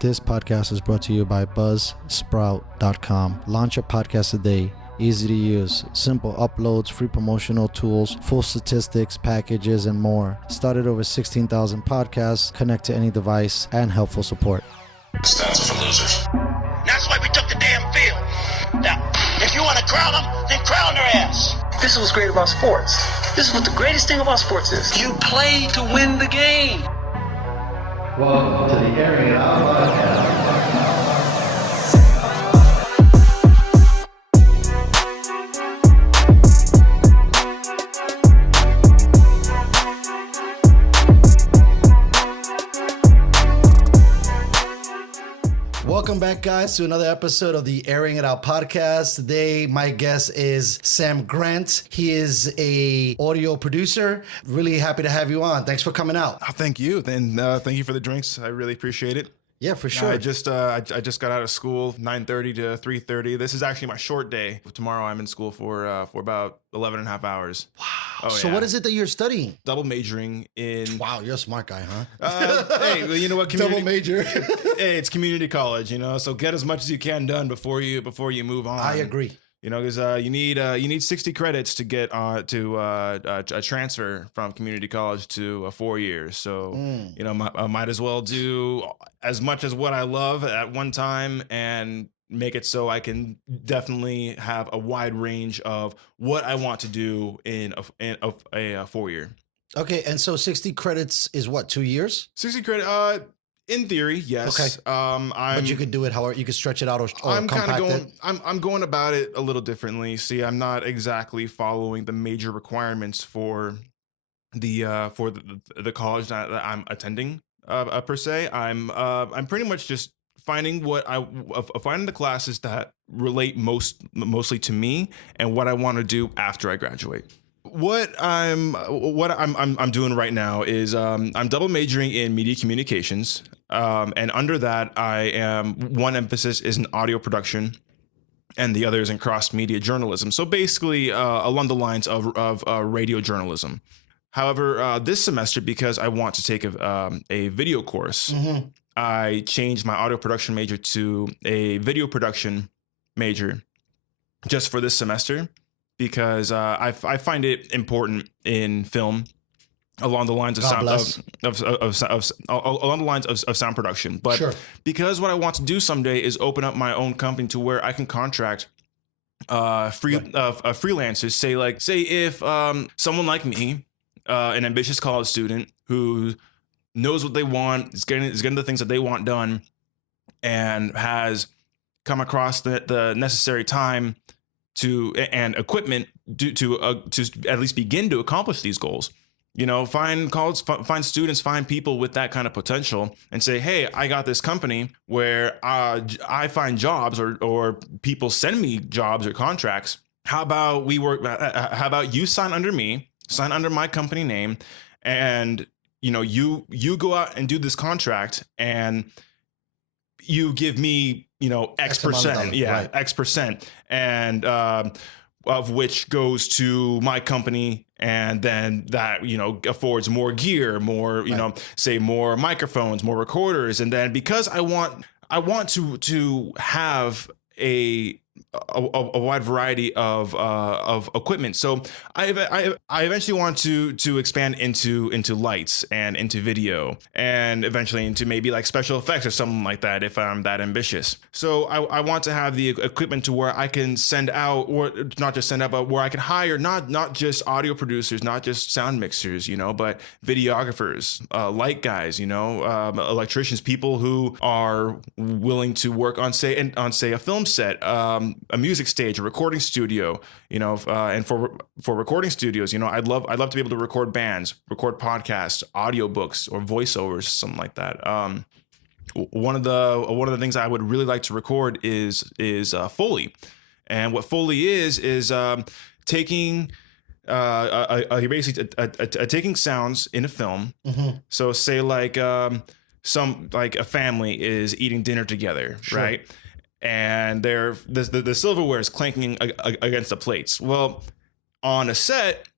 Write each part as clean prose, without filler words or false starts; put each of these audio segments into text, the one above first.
This podcast is brought to you by buzzsprout.com. Launch your podcast today. Easy to use, simple uploads, free promotional tools, full statistics, packages, and more. Started over 16,000 podcasts, connect to any device, and helpful support. Stats are for losers. That's why we took the damn field. Now, if you want to crown them, then crown their ass. This is what's great about sports. This is what the greatest thing about sports is. You play to win the game. Welcome to the Airin podcast. Welcome back, guys, to another episode of the Airing It Out podcast. Today, my guest is Sam Grant. He is a audio producer. Really happy to have you on. Thanks for coming out. Oh, thank you. And thank you for the drinks. I really appreciate it. Yeah, for sure. I just got out of school, 9:30 to 3:30. This is actually my short day. Tomorrow I'm in school for about 11 and a half hours. Wow. Oh, so yeah. What is it that you're studying? Double majoring in... Wow, you're a smart guy, huh? Hey, well, you know what? Double major. Hey, it's community college, you know, so get as much as you can done before you move on. I agree. You know, because you need 60 credits to get a transfer from community college to 4 years. So you know, I might as well do as much as what I love at one time and make it so I can definitely have a wide range of what I want to do in a 4 year. Okay, and so 60 credits is what, 2 years? 60 credit. In theory, yes. Okay. But you could do it however you could stretch it out or I'm kind of compact going. it. I'm going about it a little differently. See, I'm not exactly following the major requirements for the college that I'm attending per se. I'm pretty much just finding finding the classes that relate mostly to me and what I want to do after I graduate. What I'm doing right now is I'm double majoring in media communications, and under that one emphasis is in audio production, and the other is in cross media journalism. So basically, along the lines of radio journalism. However, this semester, because I want to take a video course, I changed my audio production major to a video production major just for this semester. Because I find it important in film, along the lines of sound production. But Sure. Because what I want to do someday is open up my own company to where I can contract freelancers. Say if someone like me, an ambitious college student who knows what they want, is getting the things that they want done, and has come across the necessary time and equipment to at least begin to accomplish these goals. You know, find students, find people with that kind of potential, and say, hey, I got this company where I find jobs or people send me jobs or contracts. How about we work? How about you sign under me, sign under my company name, and you know you go out and do this contract, and you give me, you know, X percent, right. X percent, and of which goes to my company, and then that, you know, affords more gear, more, you know, say more microphones, more recorders, and then because I want to have a wide variety of equipment. So I eventually want to expand into lights and into video, and eventually into maybe like special effects or something like that if I'm that ambitious. So I want to have the equipment to where I can send out, or not just send out, but where I can hire not just audio producers, not just sound mixers, you know, but videographers, light guys, you know, electricians, people who are willing to work on say a film set, a music stage, a recording studio, you know, and for recording studios, you know, I'd love to be able to record bands, record podcasts, audiobooks, or voiceovers, something like that. One of the things I would really like to record is Foley, and what Foley is taking basically taking sounds in a film. So say like a family is eating dinner together, sure, right? And the silverware is clanking against the plates. Well, on a set,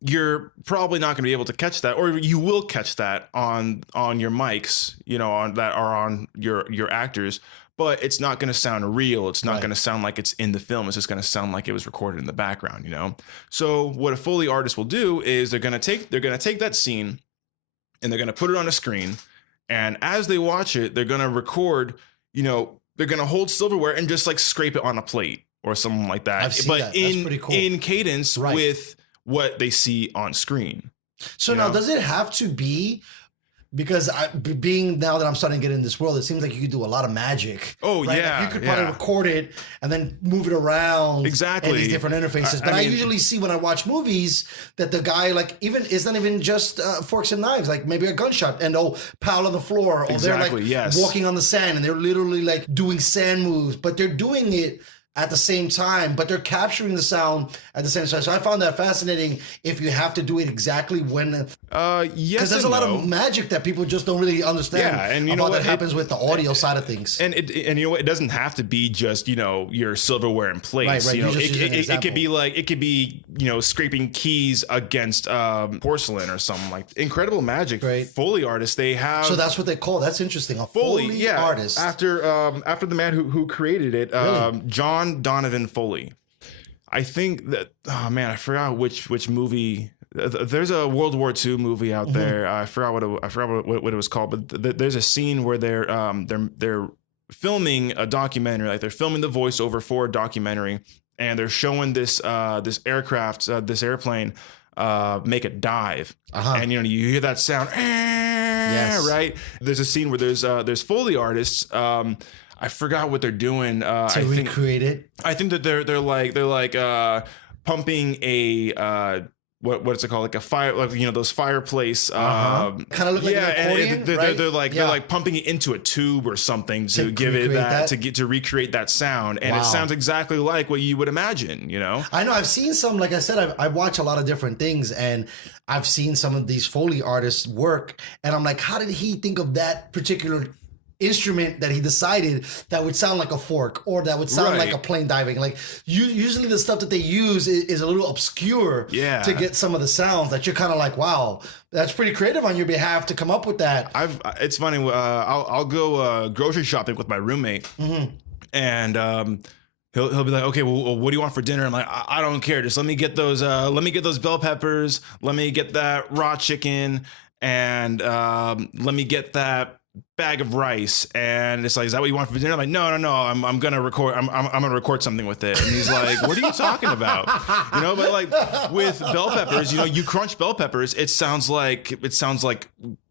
you're probably not going to be able to catch that, or you will catch that on your mics, you know, on that are on your actors, but it's not going to sound real. It's not going to sound like it's in the film. It's just going to sound like it was recorded in the background, you know? So what a Foley artist will do is they're going to take that scene and they're going to put it on a screen. And as they watch it, they're going to record, you know, they're going to hold silverware and just like scrape it on a plate or something like that. I've seen but that. That's pretty cool. In cadence Right. with what they see on screen. So now, does it have to be? Because being now that I'm starting to get in this world, it seems like you could do a lot of magic. Oh, right? yeah, Like you could probably record it and then move it around. Exactly. And these different interfaces. But I usually see when I watch movies that the guy, like, it's not even just forks and knives, like maybe a gunshot and pile on the floor. Or they're like walking on the sand and they're literally like doing sand moves, but they're doing it at the same time, but they're capturing the sound at the same time. So I found that fascinating if you have to do it exactly when. Yes, because there's a lot of magic that people just don't really understand. Yeah, and you know what what happens with the audio side of things. And you know what? It doesn't have to be just, you know, your silverware and plates. Right. You know, it could be you know, scraping keys against porcelain or something like incredible magic. Great. Foley artists, they have. So that's what they call. That's interesting. A Foley artist. After the man who created it, Really? John Donovan Foley. I think that, oh man, I forgot which movie. There's a World War II movie out there. I forgot what it was called, but there's a scene where they're filming a documentary, like they're filming the voiceover for a documentary, and they're showing this aircraft, this airplane, make a dive, and you know you hear that sound, right? There's a scene where there's Foley artists. I forgot what they're doing. To recreate it. I think that they're like pumping a what's it called, like a fire, like, you know, those fireplace Kind of look like an accordion, and they're like pumping it into a tube or something to give it that to recreate that sound, and it sounds exactly like what you would imagine, you know. I know, I've seen some, like I said, I watch a lot of different things, and I've seen some of these Foley artists work, and I'm like, how did he think of that particular instrument that he decided that would sound like a fork or that would sound like a plane diving? Like usually the stuff that they use is a little obscure to get some of the sounds that you're kind of like, wow, that's pretty creative on your behalf to come up with that. It's funny. I'll go grocery shopping with my roommate, and he'll be like, okay, well, what do you want for dinner? I'm like, I don't care. Just let me get those bell peppers. Let me get that raw chicken, and let me get that bag of rice. And it's like, is that what you want for dinner? I'm like, no, I'm gonna record. I'm gonna record something with it. And he's like, what are you talking about? You know, but like with bell peppers, you know, you crunch bell peppers, it sounds like you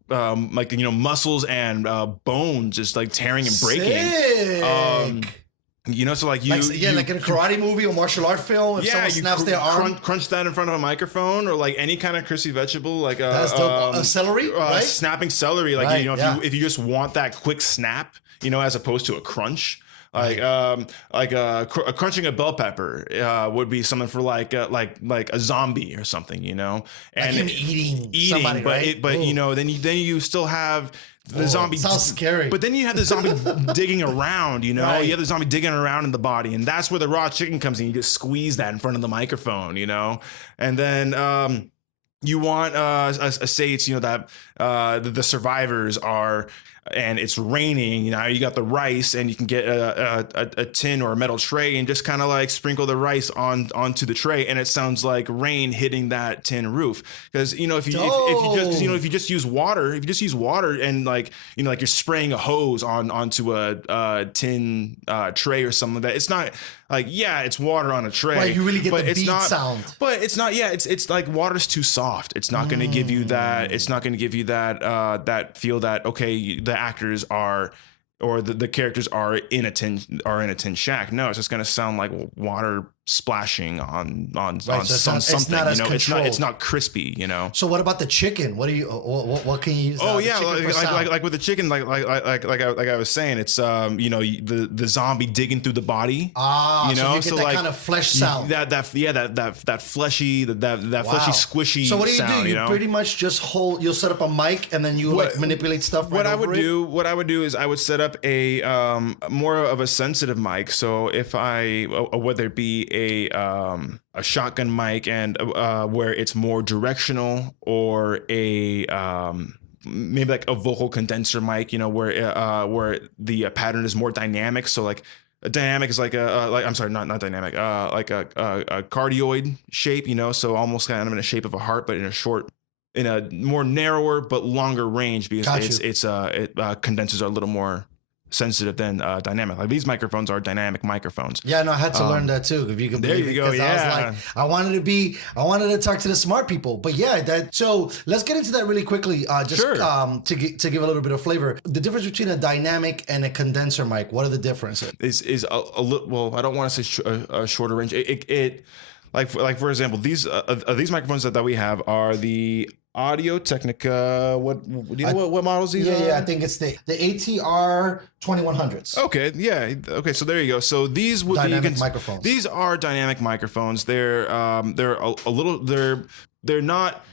know, muscles and bones just like tearing and breaking. Sick. You know, so like like in a karate movie or martial art film, if someone snaps their arm. Crunch that in front of a microphone, or like any kind of crispy vegetable, like that's dope. Celery, right? Snapping celery, like you know, if you just want that quick snap, you know, as opposed to a crunch. Like crunching a bell pepper would be something for like a zombie or something, you know, and like him eating somebody, but you know, then you still have the zombie. Sounds scary. But then you have the zombie digging around, you know. You have the zombie digging around in the body, and that's where the raw chicken comes in. You just squeeze that in front of the microphone, you know, and then you want say it's, you know, that the survivors are, and it's raining, you know, you got the rice, and you can get a tin or a metal tray and just kind of like sprinkle the rice onto the tray, and it sounds like rain hitting that tin roof. Because, you know, if you just use water and like, you know, like you're spraying a hose onto a tin tray or something like that, it's not like, it's water on a tray. Right, you really get the beat sound. But it's not, it's like water's too soft. It's not going to give you that. It's not going to give you that feel that, okay, the actors are, or the characters are in a tin shack. No, it's just going to sound like water splashing on something. It's not crispy, you know. So what about the chicken? What can you use? Like with the chicken, like I was saying, it's you know, the zombie digging through the body. You know, so you get that like, kind of flesh sound. That fleshy, fleshy squishy. So what do you sound, do? You pretty much just you'll set up a mic and then you like manipulate stuff. What I would do is I would set up a more of a sensitive mic. So if whether it be a shotgun mic, and where it's more directional, or a maybe like a vocal condenser mic, you know, where the pattern is more dynamic. So like a dynamic is like I'm sorry, not dynamic, like a cardioid shape, you know, so almost kind of in a shape of a heart, but in a more narrower but longer range, because it condensers are a little more sensitive than dynamic. Like these microphones are dynamic microphones. Yeah, no, I had to learn that too. If you can there believe you it, go. 'cause Yeah, I wanted to talk to the smart people. But yeah, so let's get into that really quickly. Sure. To give a little bit of flavor. The difference between a dynamic and a condenser mic. What are the differences? Is a little. Well, I don't want to say a shorter range. It like for example, these microphones that we have are the Audio Technica. What do you know what models these are? Yeah, I think it's the ATR 2100s. Okay, yeah. Okay, so there you go. So these would Dynamic microphones. These are dynamic microphones. They're a little they're not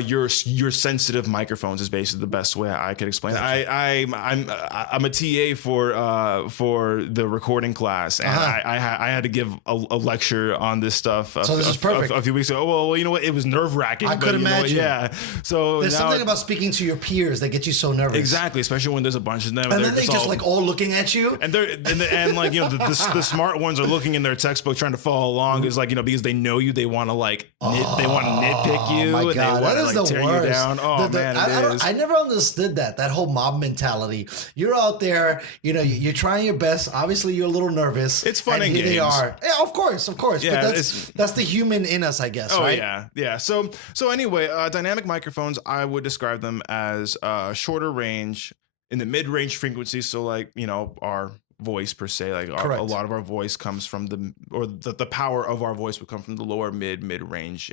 your sensitive microphones is basically the best way I could explain it. I'm a TA for the recording class, and I had to give a lecture on this stuff. So this is perfect. A few weeks ago. Well, you know what? It was nerve wracking. I could imagine. Yeah. So there's something about speaking to your peers that gets you so nervous. Exactly, especially when there's a bunch of them, and then they just like all looking at you, and and like, you know, the smart ones are looking in their textbook trying to follow along, is like, you know, because they know you, they want to like nitpick you. My God, that is like the worst. You down. Oh man, I never understood that whole mob mentality. You're out there, you know, you're trying your best. Obviously, you're a little nervous. It's fun and and here games. They are. Yeah, of course. Yeah, but that's the human in us, I guess. Oh right? yeah. So anyway, dynamic microphones, I would describe them as shorter range in the mid-range frequencies. So like, you know, our voice per se, like a lot of our voice comes from the power of our voice would come from the lower mid-range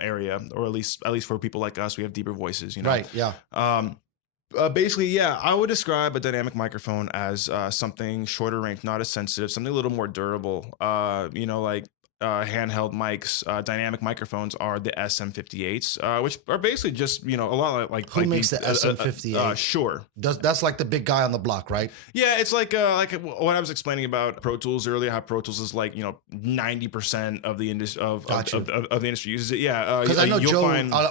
area, or at least for people like us, we have deeper voices, you know. Right. Yeah. Basically, yeah, I would describe a dynamic microphone as something shorter range, not as sensitive, something a little more durable. You know, like handheld mics, dynamic microphones are the SM58s, which are basically just, you know, a lot like who makes the SM58? Sure. That's like the big guy on the block, right? Yeah, it's like what I was explaining about Pro Tools earlier. How Pro Tools is like, you know, 90% of the industry of the industry uses it. Yeah, because I know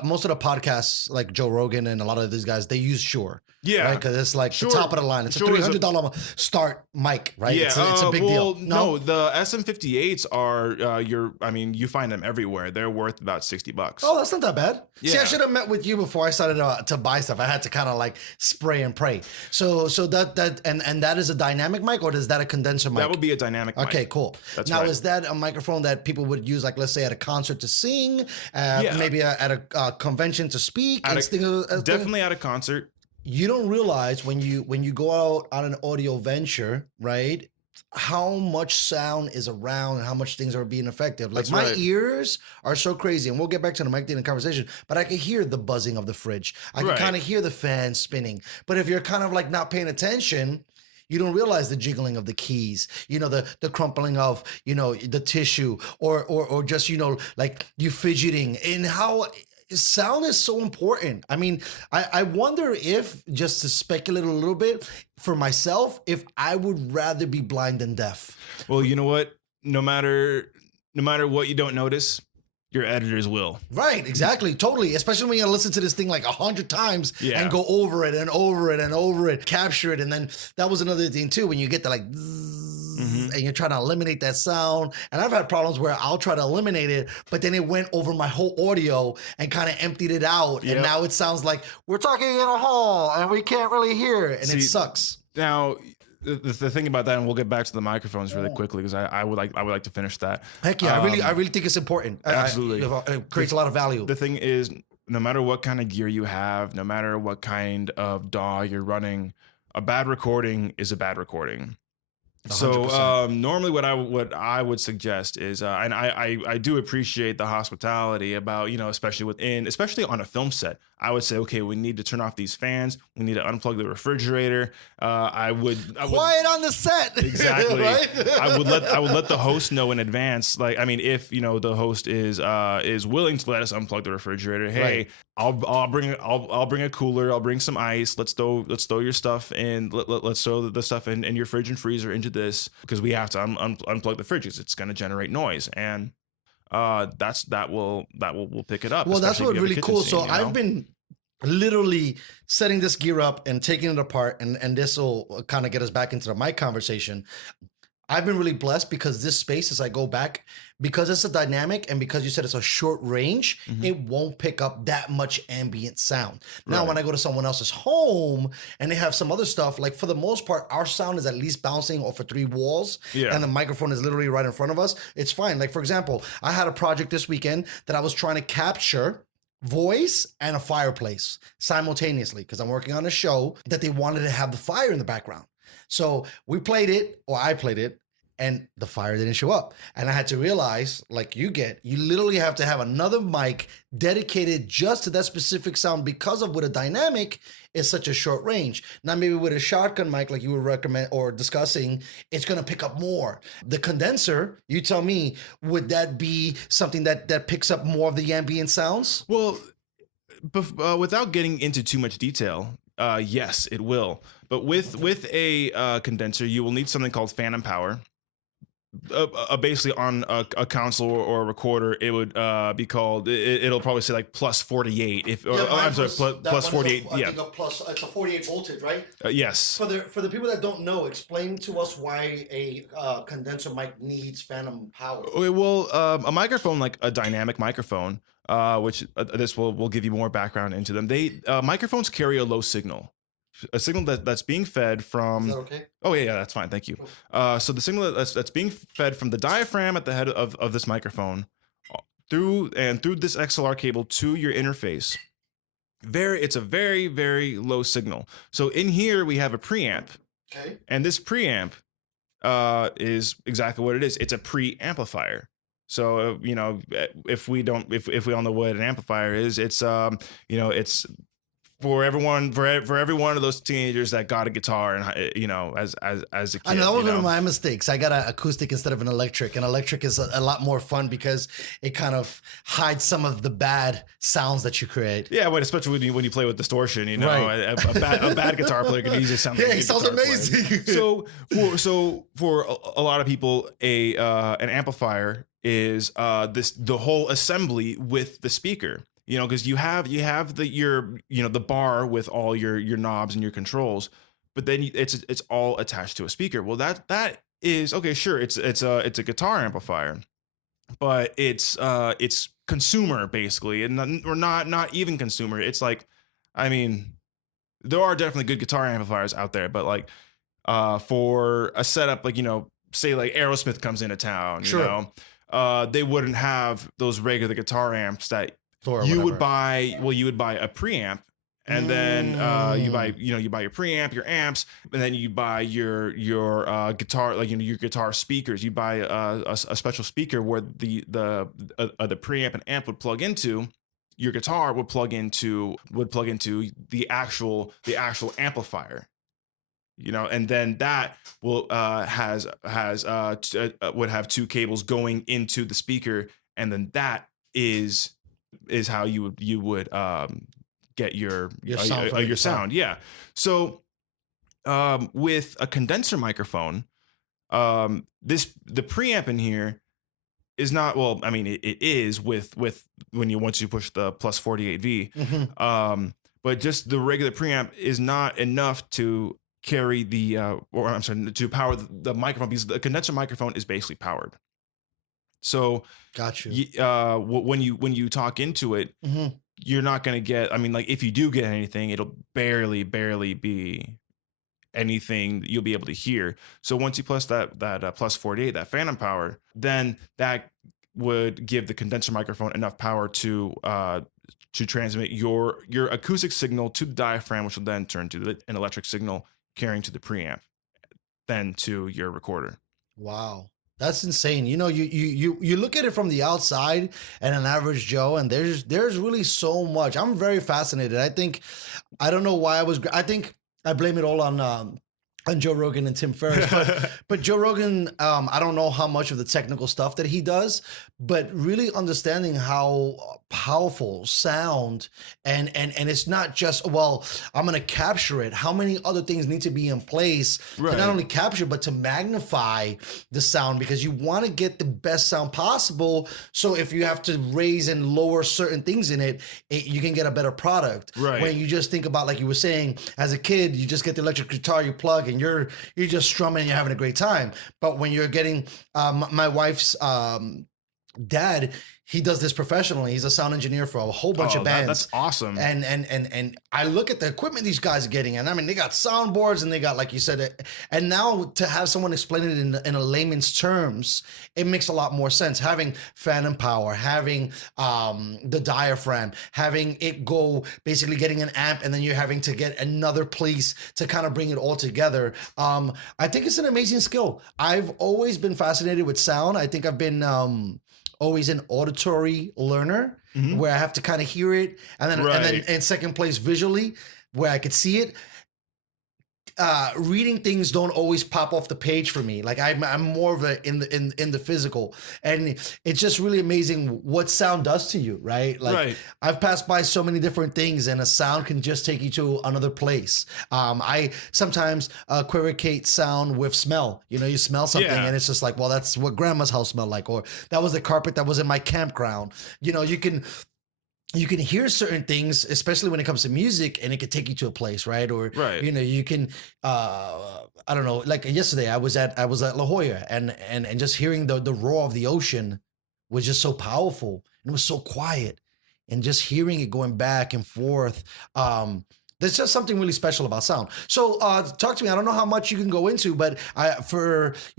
most of the podcasts, like Joe Rogan and a lot of these guys, they use Shure. Yeah, because it's like Shure, the top of the line. It's Shure a $300 start mic, right? Yeah, it's a big deal. No, the SM58s are you find them everywhere. They're worth about $60. Oh, that's not that bad. Yeah. See, I should have met with you before I started to buy stuff. I had to kind of like spray and pray. So that is a dynamic mic, or is that a condenser mic? That would be a dynamic mic. Okay, cool. That's now, right. Is that a microphone that people would use, like, let's say at a concert to sing, maybe at a convention to speak? Definitely at a concert. You don't realize when you go out on an audio venture, right, how much sound is around and how much things are being effective. Like, my ears are so crazy, and we'll get back to the mic in the conversation, but I can hear the buzzing of the fridge. I can kind of hear the fan spinning. But if you're kind of like not paying attention, you don't realize the jiggling of the keys, you know, the crumpling of, you know, the tissue, or just, you know, like you fidgeting, and how sound is so important. I mean, I wonder if, just to speculate a little bit for myself, if I would rather be blind than deaf. Well, you know what? No matter what you don't notice, your editors will. Right, exactly, totally. Especially when you listen to this thing like 100 times and go over it and over it and over it, capture it. And then that was another thing too, when you get to like, and you're trying to eliminate that sound. And I've had problems where I'll try to eliminate it, but then it went over my whole audio and kind of emptied it out. And now it sounds like we're talking in a hall and we can't really hear it. And it sucks. Now, the thing about that, and we'll get back to the microphones really quickly, because I would like to finish that. Heck yeah, I really think it's important. Absolutely. It creates a lot of value. The thing is, no matter what kind of gear you have, no matter what kind of DAW you're running, a bad recording is a bad recording. 100%. So normally what I would suggest is, and I do appreciate the hospitality about, you know, especially on a film set. I would say, okay, we need to turn off these fans. We need to unplug the refrigerator. I would Quiet on the set. Exactly. Right? I would let the host know in advance. Like, I mean, if the host is willing to let us unplug the refrigerator, hey, Right. I'll bring a cooler. I'll bring some ice. Let's throw your stuff in. Let's throw the stuff in your fridge and freezer into this, because we have to unplug the fridges. It's going to generate noise, and that will pick it up. Well, that's especially if what you have a really kitchen cool. scene, So you know? I've been literally setting this gear up and taking it apart, and this will kind of get us back into the mic conversation. I've been really blessed because this space, as I go back, because it's a dynamic and because you said it's a short range, it won't pick up that much ambient sound. Now, Right. when I go to someone else's home and they have some other stuff, like for the most part, our sound is at least bouncing off of 3 walls, Yeah. and the microphone is literally right in front of us. It's fine. Like, for example, I had a project this weekend that I was trying to capture voice and a fireplace simultaneously because I'm working on a show that they wanted to have the fire in the background. So we played it, or I played it, and the fire didn't show up. And I had to realize, like you literally have to have another mic dedicated just to that specific sound because of with a dynamic is such a short range. Now, maybe with a shotgun mic, like you would recommend or discussing, it's going to pick up more. The condenser, you tell me, would that be something that picks up more of the ambient sounds? Well, without getting into too much detail, yes, it will. But with a condenser, you will need something called phantom power. Basically, on a console or a recorder, it would be called. It'll probably say like plus 48. I'm sorry, plus 48. Yeah, It's a 48 voltage, right? yes. For the people that don't know, explain to us why a condenser mic needs phantom power. Okay, well, a microphone, like a dynamic microphone, which this will give you more background into them. Microphones carry a low signal. A signal that's being fed from. Is that okay? Oh yeah, that's fine. Thank you. So the signal that's being fed from the diaphragm at the head of this microphone through this XLR cable to your interface. It's a very, very low signal. So in here we have a preamp, Okay. and this preamp is exactly what it is. It's a preamplifier. So if we all know what an amplifier is, it's it's for every one of those teenagers that got a guitar and as a kid. I know that was one of my mistakes. I got an acoustic instead of an electric, and electric is a lot more fun because it kind of hides some of the bad sounds that you create. Yeah, but especially when you play with distortion, Right. a bad guitar player can easily sound like Yeah, a it good sounds guitar player. amazing. So for a lot of people, an amplifier is the whole assembly with the speaker. Because you have the bar with all your knobs and your controls, but then it's all attached to a speaker. Well, that is okay. Sure, it's a guitar amplifier, but it's consumer basically, and not even consumer. It's like, I mean, there are definitely good guitar amplifiers out there, but like for a setup like say like Aerosmith comes into town, Sure. they wouldn't have those regular guitar amps that. Or You would whatever. buy a preamp, and then you buy your preamp, your amps, and then you buy your guitar, like your guitar speakers. You buy a special speaker where the preamp and amp would plug into. Your guitar would plug into the actual amplifier. And then that will would have 2 cables going into the speaker, and then that is how you would get your sound from the guitar. sound. Yeah. So with a condenser microphone, the preamp in here is not, well, I mean, it is with once you push the plus 48V. Mhm. But just the regular preamp is not enough to carry to power the microphone, because the condenser microphone is basically powered. So Got you. when you talk into it, Mhm. you're not going to get, I mean, like if you do get anything, it'll barely be anything that you'll be able to hear. So once you plus that plus 48, that phantom power, then that would give the condenser microphone enough power to transmit your acoustic signal to the diaphragm, which will then turn to an electric signal carrying to the preamp, then to your recorder. Wow. That's insane. You know, you look at it from the outside and an average Joe, and there's really so much. I'm very fascinated. I don't know why I think I blame it all on Joe Rogan and Tim Ferriss, but Joe Rogan, I don't know how much of the technical stuff that he does, but really understanding how powerful sound and it's not just, well, I'm going to capture it. How many other things need to be in place to not only capture, but to magnify the sound, because you want to get the best sound possible. So if you have to raise and lower certain things in it, you can get a better product. Right. When you just think about, like you were saying, as a kid, you just get the electric guitar, you plug, and you're just strumming and you're having a great time. But when you're getting my wife's dad, he does this professionally. He's a sound engineer for a whole bunch of bands. That's awesome. And I look at the equipment these guys are getting, and I mean, they got soundboards and they got, like you said, and now to have someone explain it in a layman's terms, it makes a lot more sense. Having phantom power, having the diaphragm, having it go, basically getting an amp, and then you're having to get another place to kind of bring it all together. I think it's an amazing skill. I've always been fascinated with sound. I think I've been always an auditory learner, where I have to kind of hear it, and then in second place visually, where I could see it. Reading things don't always pop off the page for me. Like I'm more of a in the physical, and it's just really amazing what sound does to you, right? Like I've passed by so many different things, and a sound can just take you to another place. I sometimes equivocate sound with smell. You know, you smell something and it's just like, well, that's what grandma's house smelled like, or that was the carpet that was in my campground. You know, you can hear certain things, especially when it comes to music, and it could take you to a place, right? Or, you know, you can, I don't know, like yesterday I was at La Jolla, and just hearing the roar of the ocean was just so powerful, and it was so quiet, and just hearing it going back and forth. There's just something really special about sound. So talk to me. I don't know how much you can go into, but first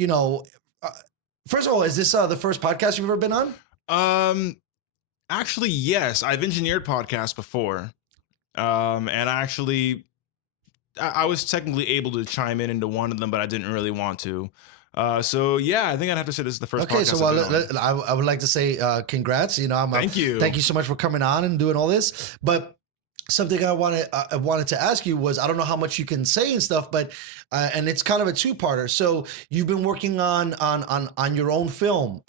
of all, is this the first podcast you've ever been on? Actually, yes, I've engineered podcasts before. And I was technically able to chime into one of them, but I didn't really want to. So yeah, I think I'd have to say this is the first podcast. Okay, so I would like to say congrats. You know, thank you. Thank you so much for coming on and doing all this. But something I wanted to ask you was, I don't know how much you can say and stuff, but and it's kind of a two-parter. So you've been working on your own film.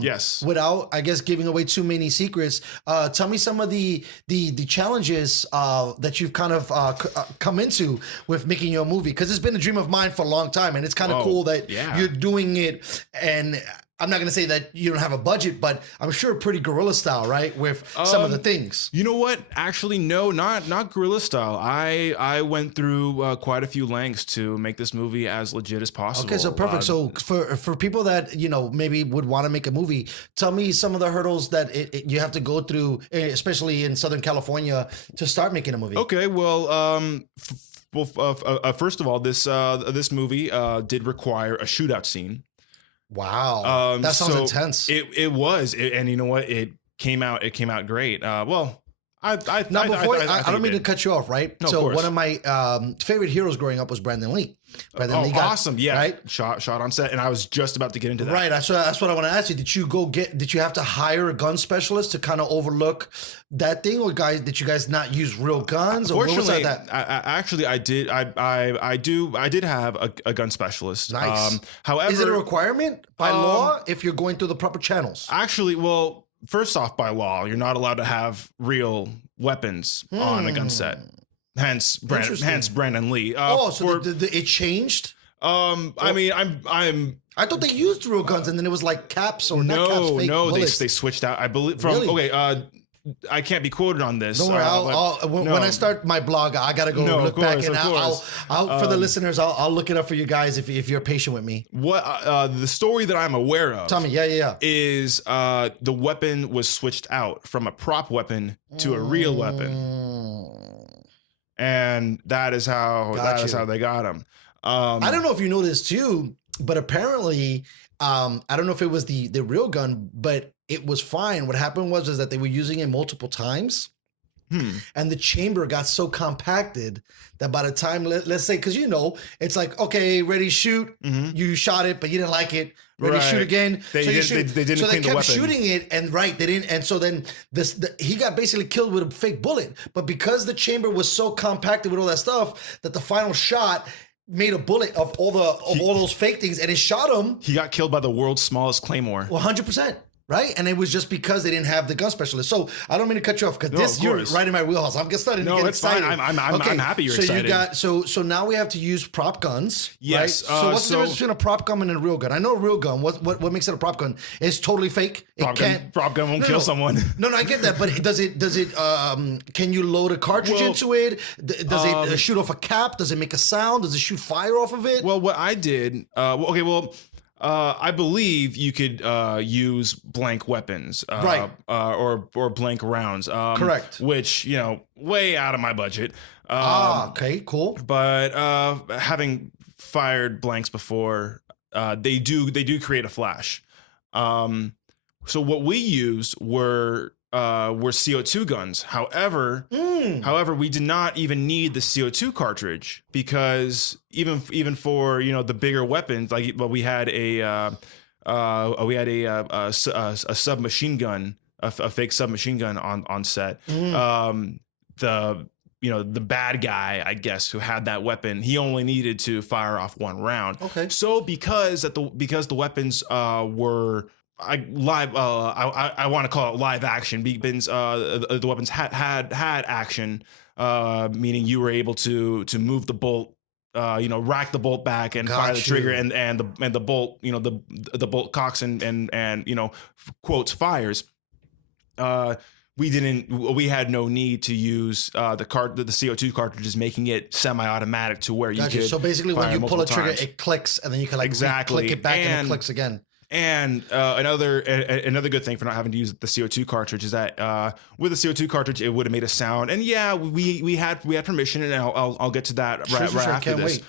Yes. Without, I guess, giving away too many secrets, tell me some of the challenges that you've kind of come into with making your movie, because it's been a dream of mine for a long time, and it's kind of cool that you're doing it. And I'm not going to say that you don't have a budget, but I'm sure pretty guerrilla style, right? With some of the things. You know what? Actually, no, not guerrilla style. I went through quite a few lengths to make this movie as legit as possible. Okay, so perfect. So for people that, you know, maybe would want to make a movie, tell me some of the hurdles that you have to go through, especially in Southern California, to start making a movie. Okay, well, first of all, this movie did require a shootout scene. Wow, that sounds intense. It was, and you know what? It came out great. Well, I don't mean to cut you off, right? No, so one of my favorite heroes growing up was Brandon Lee. Brandon Lee got, awesome, yeah, right? Shot on set, and I was just about to get into that. Right, that's what I want to ask you. Did you have to hire a gun specialist to kind of overlook that thing, or did you guys not use real guns? Fortunately, I did. I did have a gun specialist. Nice. However, is it a requirement by law if you're going through the proper channels? Actually, well, first off, by law, you're not allowed to have real weapons on a gun set. Hence Brandon Lee. So it changed? I mean, I thought they used real guns, and then it was like caps or not caps, fake bullets. They switched out. I believe from Really? Okay. I can't be quoted on this. Don't worry. When I start my blog, I gotta go look back, and I'll for the listeners, I'll look it up for you guys if you're patient with me. What the story that I'm aware of? Tell me, yeah. Is the weapon was switched out from a prop weapon to a real weapon, and that is how they got him. I don't know if you know this too, but apparently, I don't know if it was the real gun, but it was fine. What happened was that they were using it multiple times, And the chamber got so compacted that by the time, let's say, because it's like, okay, ready, shoot. You shot it, but you didn't like it. Ready, shoot again. They didn't so they clean the kept weapon. shooting it, and they didn't. And so then he got basically killed with a fake bullet. But because the chamber was so compacted with all that stuff, that the final shot made a bullet of all those fake things, and it shot him. He got killed by the world's smallest claymore. 100%. Right, and it was just because they didn't have the gun specialist. So I don't mean to cut you off because you're right in my wheelhouse. I'm starting to get excited. Fine. I'm happy you're excited. So now we have to use prop guns. Yes. Right? So what's the difference between a prop gun and a real gun? I know a real gun. What makes it a prop gun? It's totally fake. Prop gun won't kill someone. No, I get that, but does it? Can you load a cartridge into it? Does it shoot off a cap? Does it make a sound? Does it shoot fire off of it? Well, what I did. I believe you could use blank weapons, right, or blank rounds. Correct. Which way out of my budget. Okay, cool. But having fired blanks before, they do create a flash. So what we used were CO2 guns. However, we did not even need the CO2 cartridge because even for the bigger weapons, we had a submachine gun, a fake submachine gun on set. The bad guy, I guess, who had that weapon, he only needed to fire off one round. Okay. So because the weapons were I want to call it live action because the weapons had action, meaning you were able to move the bolt, rack the bolt back and fire the trigger, and the bolt, the bolt cocks and quotes fires. We had no need to use the CO2 cartridges, making it semi-automatic to where you could. So basically, when you pull a trigger, it clicks, and then you can click it back, and it clicks again. And another good thing for not having to use the CO2 cartridge is that with the CO2 cartridge, it would have made a sound. And yeah, we had permission, and I'll get to that right after this.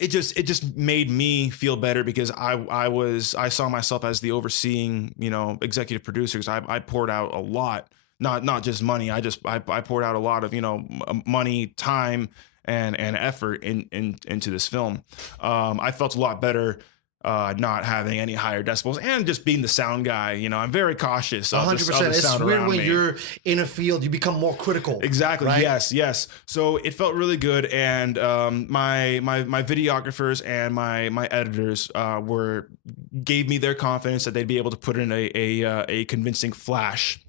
It just made me feel better because I saw myself as the overseeing executive producer, because I poured out a lot, not just money. I poured out a lot of money, time, and effort into this film. I felt a lot better not having any higher decibels and just being the sound guy. I'm very cautious of 100%. It's weird when you're in a field, you become more critical. Exactly. Right? Yes. So it felt really good, and my videographers and my editors gave me their confidence that they'd be able to put in a convincing flash.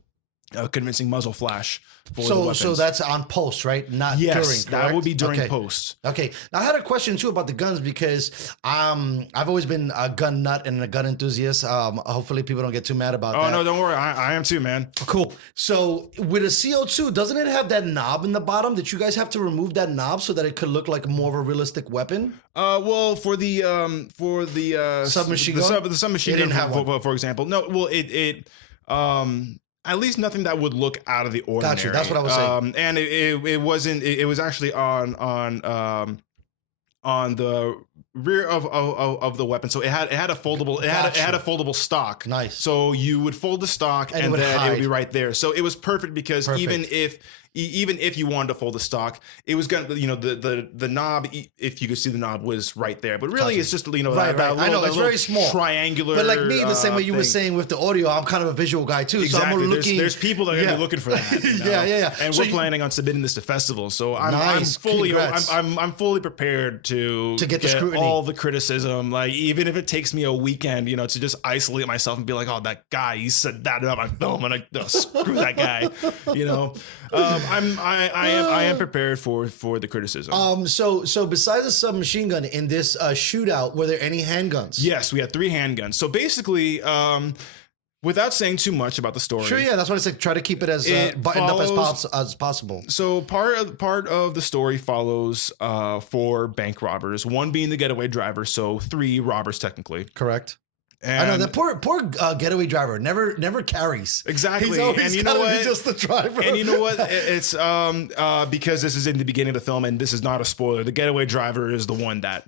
A convincing muzzle flash for the weapons. So that's on post, right? Not during. Correct? That would be during post. Okay. Now I had a question too about the guns because I've always been a gun nut and a gun enthusiast. Hopefully people don't get too mad about that. Oh no, don't worry. I am too, man. Cool. So with a CO2, doesn't it have that knob in the bottom? Did you guys have to remove that knob so that it could look like more of a realistic weapon? Well, for the submachine gun, the submachine gun, didn't have one. For example. No, well, it at least nothing that would look out of the ordinary. Gotcha. That's what I was saying. And it wasn't. It was actually on the rear of the weapon. So it had a foldable. It had a foldable stock. Nice. So you would fold the stock, and then it would be right there. So it was perfect because even if you wanted to fold the stock, it was gonna, the knob, if you could see the knob, was right there. But really, it's just that little, I know it's very small, triangular. But like me, the same way you were saying with the audio, I'm kind of a visual guy too. Exactly. So I'm looking. There's people that are gonna be looking for that. Yeah. And so we're planning on submitting this to festivals, so I'm fully prepared to get the scrutiny, all the criticism. Like even if it takes me a weekend, to just isolate myself and be like, oh, that guy, he said that about my film, and screw that guy. I am prepared for the criticism. So besides the submachine gun in this shootout, were there any handguns? Yes, we had 3 handguns. So basically, without saying too much about the story, sure, yeah, that's what I said. Try to keep it as buttoned up as possible. So part of the story follows 4 bank robbers, one being the getaway driver. So 3 robbers technically. Correct. And I know that poor getaway driver never carries. Exactly. He's always And you gotta know be what? just the driver. And you know what? It's because this is in the beginning of the film, and this is not a spoiler. The getaway driver is the one that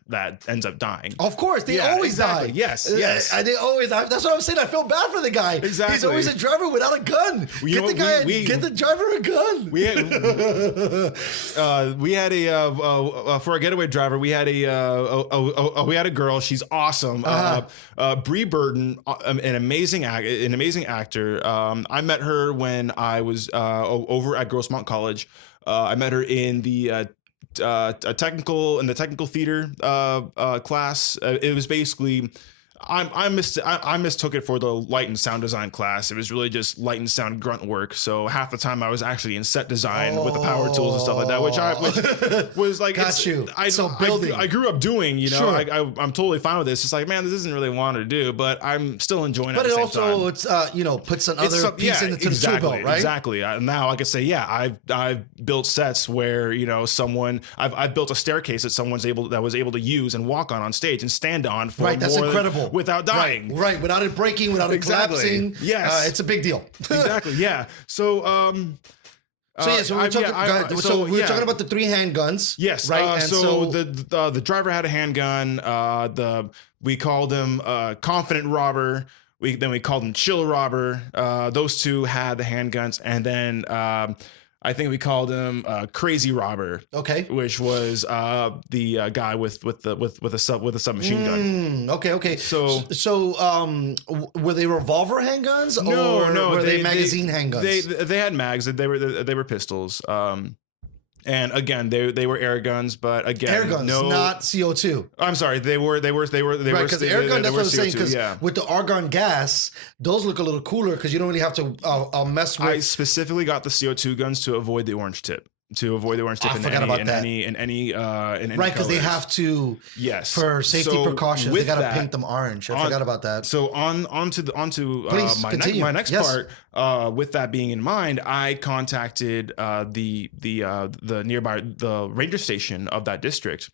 ends up dying. Of course, they Yeah, always exactly. die. Yes, yes. They always die. That's what I'm saying. I feel bad for the guy. Exactly. He's always a driver without a gun. You know Get the what? guy. Get the driver a gun. We had a for a getaway driver. We had a girl. She's awesome. Bree Burton, an amazing actor. I met her when I was over at Grossmont College. I met her in the technical theater class. It was basically. I mistook it for the light and sound design class. It was really just light and sound grunt work. So half the time I was actually in set design with the power tools and stuff like that, which was like, building. I grew up doing, you know, Sure. I'm totally fine with this. It's like, man, this isn't really what I wanted to do, but I'm still enjoying it. But at it the same also time. it's puts another piece into the tool belt, right? Exactly. Now I could say, yeah, I've built sets where, you know, I've built a staircase that was able to use and walk on stage and stand on for Right, that's incredible. Without dying. Right, without it breaking, without it collapsing. Yes. It's a big deal. Exactly. Yeah. So So we're talking about the 3 handguns. Yes. Right. And so the driver had a handgun. We called him Confident Robber. Then we called him Chill Robber. Those two had the handguns, and then I think we called him Crazy Robber. Okay. Which was the guy with a submachine gun. Okay. So were they revolver handguns or were they magazine handguns? They had mags. They were pistols. And again, they were air guns, but again, Air guns, not CO2. I'm sorry, they were Right, because the air gun, that's what I was saying, because with the argon gas, those look a little cooler because you don't really have to mess with. I specifically got the CO2 guns to avoid the orange tip. I forgot about that. In any right, because they have to. Yes. For safety precautions, they got to paint them orange. I forgot about that. So onto my next Yes. part. With that being in mind, I contacted the nearby ranger station of that district.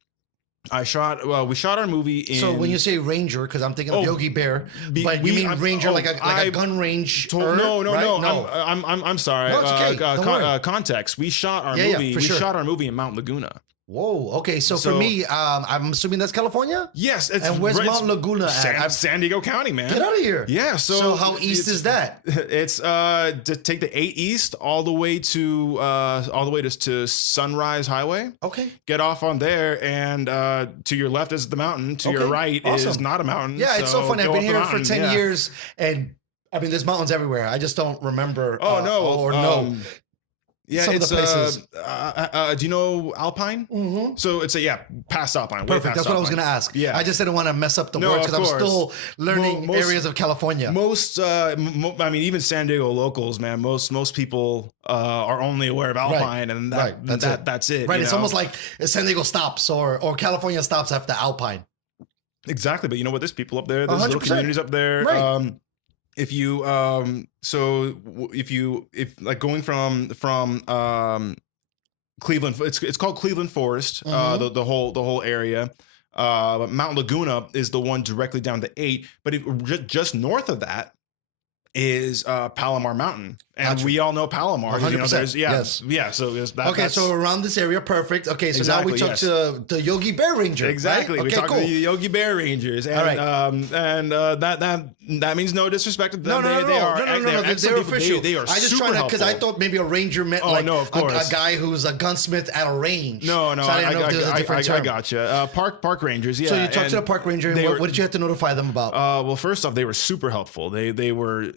We shot our movie in. So when you say ranger, because I'm thinking of Yogi Bear, but you mean ranger like a gun range? No. Right? I'm sorry. No, it's okay. Don't worry. Context. We shot our movie. We shot our movie in Mount Laguna. Whoa. Okay. So for me, I'm assuming that's California. Yes. And where's Mount Laguna at? San Diego County, man. Get out of here. Yeah. So how east is that? It's to take the 8 east all the way to Sunrise Highway. Okay. Get off on there, and to your left is the mountain. To your right is not a mountain. Yeah, it's so funny. I've been here for 10 Yeah. years, and I mean, there's mountains everywhere. I just don't remember. No. Yeah, some it's of the places. do you know Alpine? Mm-hmm. So it's past Alpine. Perfect. That's what I was going to ask. Yeah, I just didn't want to mess up the No, words because of I'm course. still learning areas of California. Most, I mean, even San Diego locals, man. Most people are only aware of Alpine, and that's it. Right. You It's know? almost like San Diego stops or California stops after Alpine. Exactly, but you know what? There's people up there. There's little 100%. communities up there. Right. If going from Cleveland, it's called Cleveland Forest. Mm-hmm. The whole area. But Mount Laguna is the one directly down to 8. But just north of that is Palomar Mountain, and Gotcha. we all know Palomar. 100%. You know, Yes. yeah. So there's that. Okay, so around this area, perfect. Okay, so now we Exactly, talk to the Yogi Bear Ranger. Exactly. Right? We Okay, talk cool. to the Yogi Bear Rangers, and All right. that means no disrespect to them. No. They're They're official. They are I just super trying to because I helpful. thought maybe a ranger meant no, of course. a guy who's a gunsmith at a range. No, So I didn't know if there was a different term. I gotcha. Park rangers, yeah. So you talked to the park ranger, and what did you have to notify them about? Well, first off, they were super helpful. They were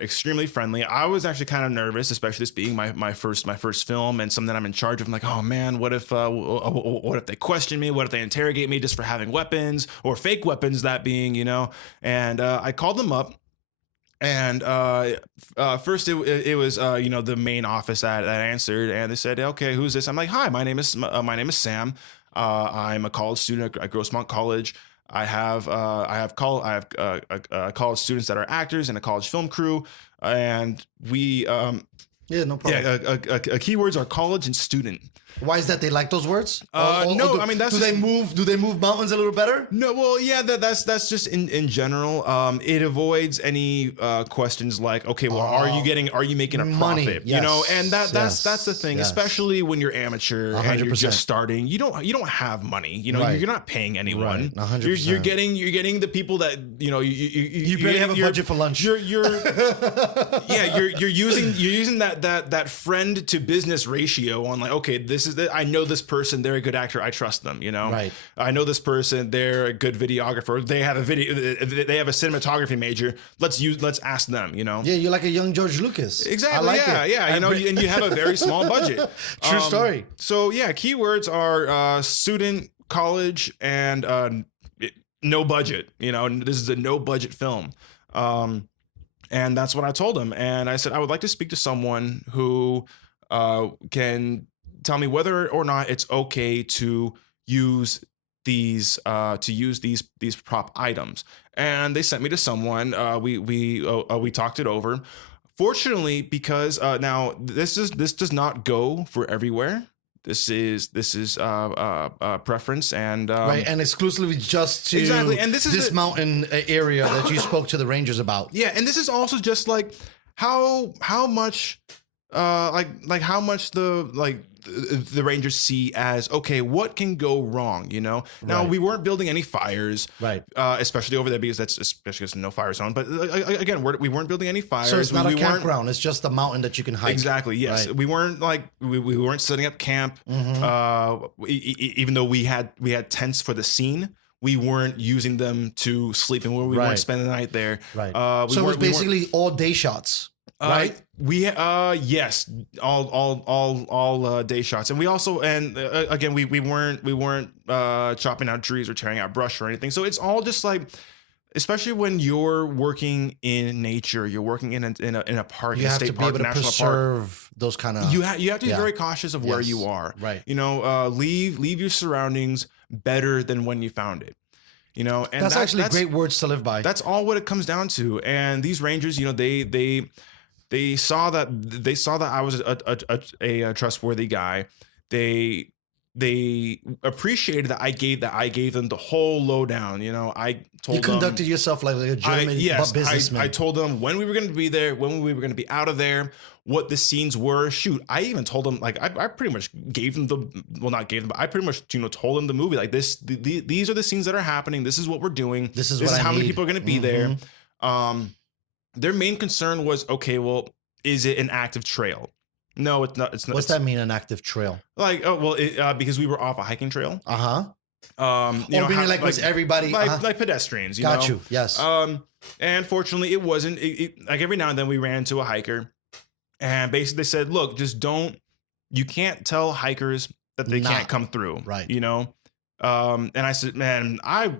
extremely friendly. I was actually kind of nervous, especially this being my first film and something I'm in charge of. I'm like, oh man, what if they question me? What if they interrogate me just for having weapons or fake weapons? That being, you know. And I called them up. And first it was the main office that answered, and they said, okay, who's this? I'm like, hi, my name is Sam. I'm a college student at Grossmont College. I have college students that are actors and a college film crew, and we yeah, no problem. keywords are college and student. Why is that? They like those words? No, I mean, that's do just- they move mountains a little better? No, well, yeah, that's just in general. It avoids any questions like, okay, well, are you making a Money, profit? yes, You know, and that's the thing, yes. especially when you're amateur and you're 100%. just starting. You don't have money. You know, Right. you're not paying anyone. Right, 100%. You're getting the people that you barely have a budget for lunch. You're using that friend to business ratio on like, okay, this is I know this person, they're a good actor, I trust them, you know. Right. I know this person, they're a good videographer, they have a cinematography major. Let's ask them, you know. Yeah, you're like a young George Lucas. Exactly. I like yeah, it. yeah. You know, and you have a very small budget. True story. So yeah, keywords are student, college, and no budget. You know, and this is a no budget film. And that's what I told him. And I said, I would like to speak to someone who can tell me whether or not it's okay to use these prop items. And they sent me to someone. We talked it over. Fortunately, because now this does not go for everywhere. This is preference and Right, and exclusively just to exactly. And this is this mountain area that you spoke to the Rangers about. Yeah, and this is also just like how much how much the Rangers see as, okay, what can go wrong, you know? Now, Right. we weren't building any fires, Right. especially over there because it's no fire zone. But again, we weren't building any fires. So it's not we a weren't- campground. It's just a mountain that you can hike. Exactly. Yes, Right. we weren't we weren't setting up camp. Even though we had tents for the scene, we weren't using them to sleep in. We Right. weren't spending the night there. Right. We So it was weren't- we weren't- basically all day shots. Right. We yes, all day shots, and we also again we weren't chopping out trees or tearing out brush or anything. So it's all just like, especially when you're working in nature, you're working in a park, You in a have to state be park, able to national park. preserve those kind of. You have to be Yeah. very cautious of where Yes. you are. Right. You know, leave your surroundings better than when you found it. You know, and That's actually great words to live by. That's all what it comes down to. And these Rangers, you know, they saw that I was a trustworthy guy. They appreciated that I gave them the whole lowdown. You know, I told You conducted yourself like a legitimate businessman. I told them when we were going to be there, when we were going to be out of there, what the scenes were. Shoot, I even told them, like, I pretty much gave them not gave them, but I pretty much, you know, told them the movie, like, these are the scenes that are happening. This is what we're doing. This is what I how many need. people are going to be there. Their main concern was, okay, well, is it an active trail? No, it's not. It's not. What's that mean, an active trail? Like, oh, well, because we were off a hiking trail. Uh-huh. You know, Meaning was everybody... like pedestrians, you know? Got you, yes. And fortunately, it wasn't. Like, every now and then we ran into a hiker, and basically they said, look, just don't, you can't tell hikers that they can't come through. Right. You know? And I said, man, I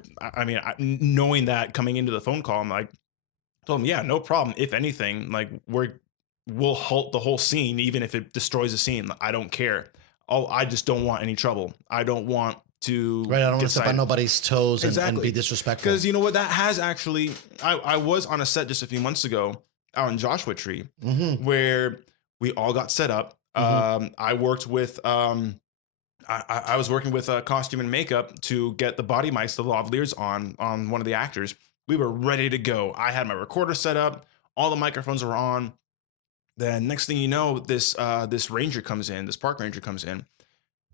mean, knowing that coming into the phone call, I'm like, told him, yeah, no problem. If anything, like, we'll halt the whole scene, even if it destroys the scene. I don't care. I just don't want any trouble. I don't want to. Right, I don't want to step on nobody's toes and be disrespectful. Because you know what, that has actually. I was on a set just a few months ago out in Joshua Tree, where we all got set up. I worked with. I was working with costume and makeup to get the body mics, the lavaliers on one of the actors. We were ready to go. I had my recorder set up. All the microphones were on. Then next thing you know, this ranger comes in, this park ranger comes in,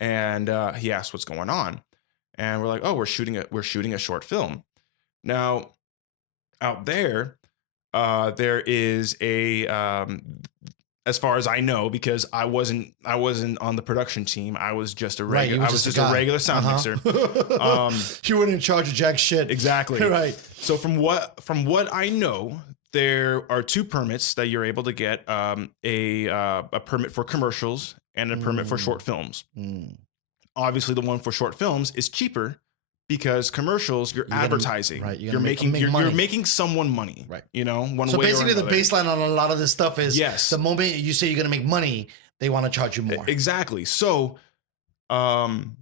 and he asks what's going on. And we're like, oh, we're shooting a short film. Now, out there, there is a as far as I know, because I wasn't on the production team. I was just a regular. I was just a regular sound mixer. You weren't in charge of jack shit. Exactly. Right. So from what I know, there are two permits that you're able to get: a permit for commercials and a permit for short films. Obviously, the one for short films is cheaper because commercials, you're advertising. Right. You're making someone money. Right. You know, one So way basically, or the another. baseline on a lot of this stuff is Yes. the moment you say you're going to make money, they want to charge you more. Exactly. So, from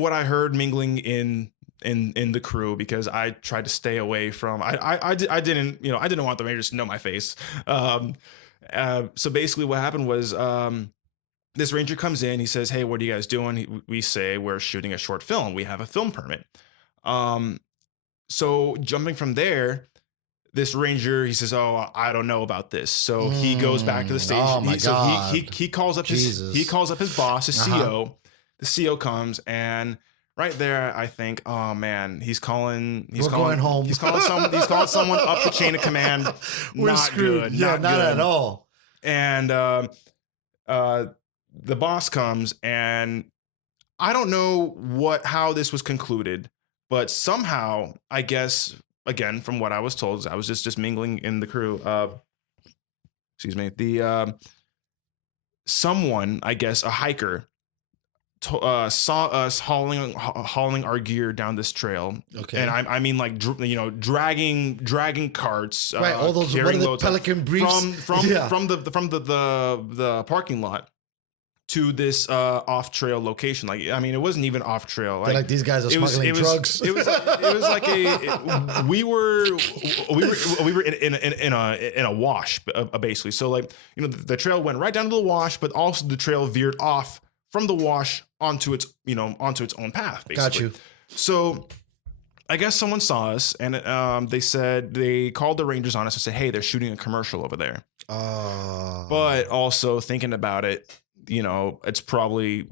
what I heard mingling in the crew, because I tried to stay away from, I didn't want the Rangers to know my face. So basically what happened was this ranger comes in. He says, hey, what are you guys doing? We say we're shooting a short film. We have a film permit. So jumping from there, this ranger, he says, oh, I don't know about this. So he goes back to the station. Oh my God. He calls up Jesus. his boss, his CO. The CO comes, and right there, I think, oh man, he's calling going home. He's calling someone up the chain of command. We're Not screwed. good. Yeah, not good. at all. And the boss comes, and I don't know how this was concluded, but somehow, I guess, again, from what I was told, I was just mingling in the crew. Excuse me. Someone, I guess, a hiker, saw us hauling our gear down this trail. Okay. And I mean, like, dragging carts. Right. All those, what are the Pelican briefs? From the parking lot to this off trail location. Like, I mean, it wasn't even off trail. Like these guys are smuggling drugs. It was like we were in a wash, basically. So, like, you know, the trail went right down to the wash, but also the trail veered off from the wash onto its own path, basically. Got you. So I guess someone saw us, and they called the Rangers on us and said, hey, they're shooting a commercial over there. But also thinking about it, you know, it's probably,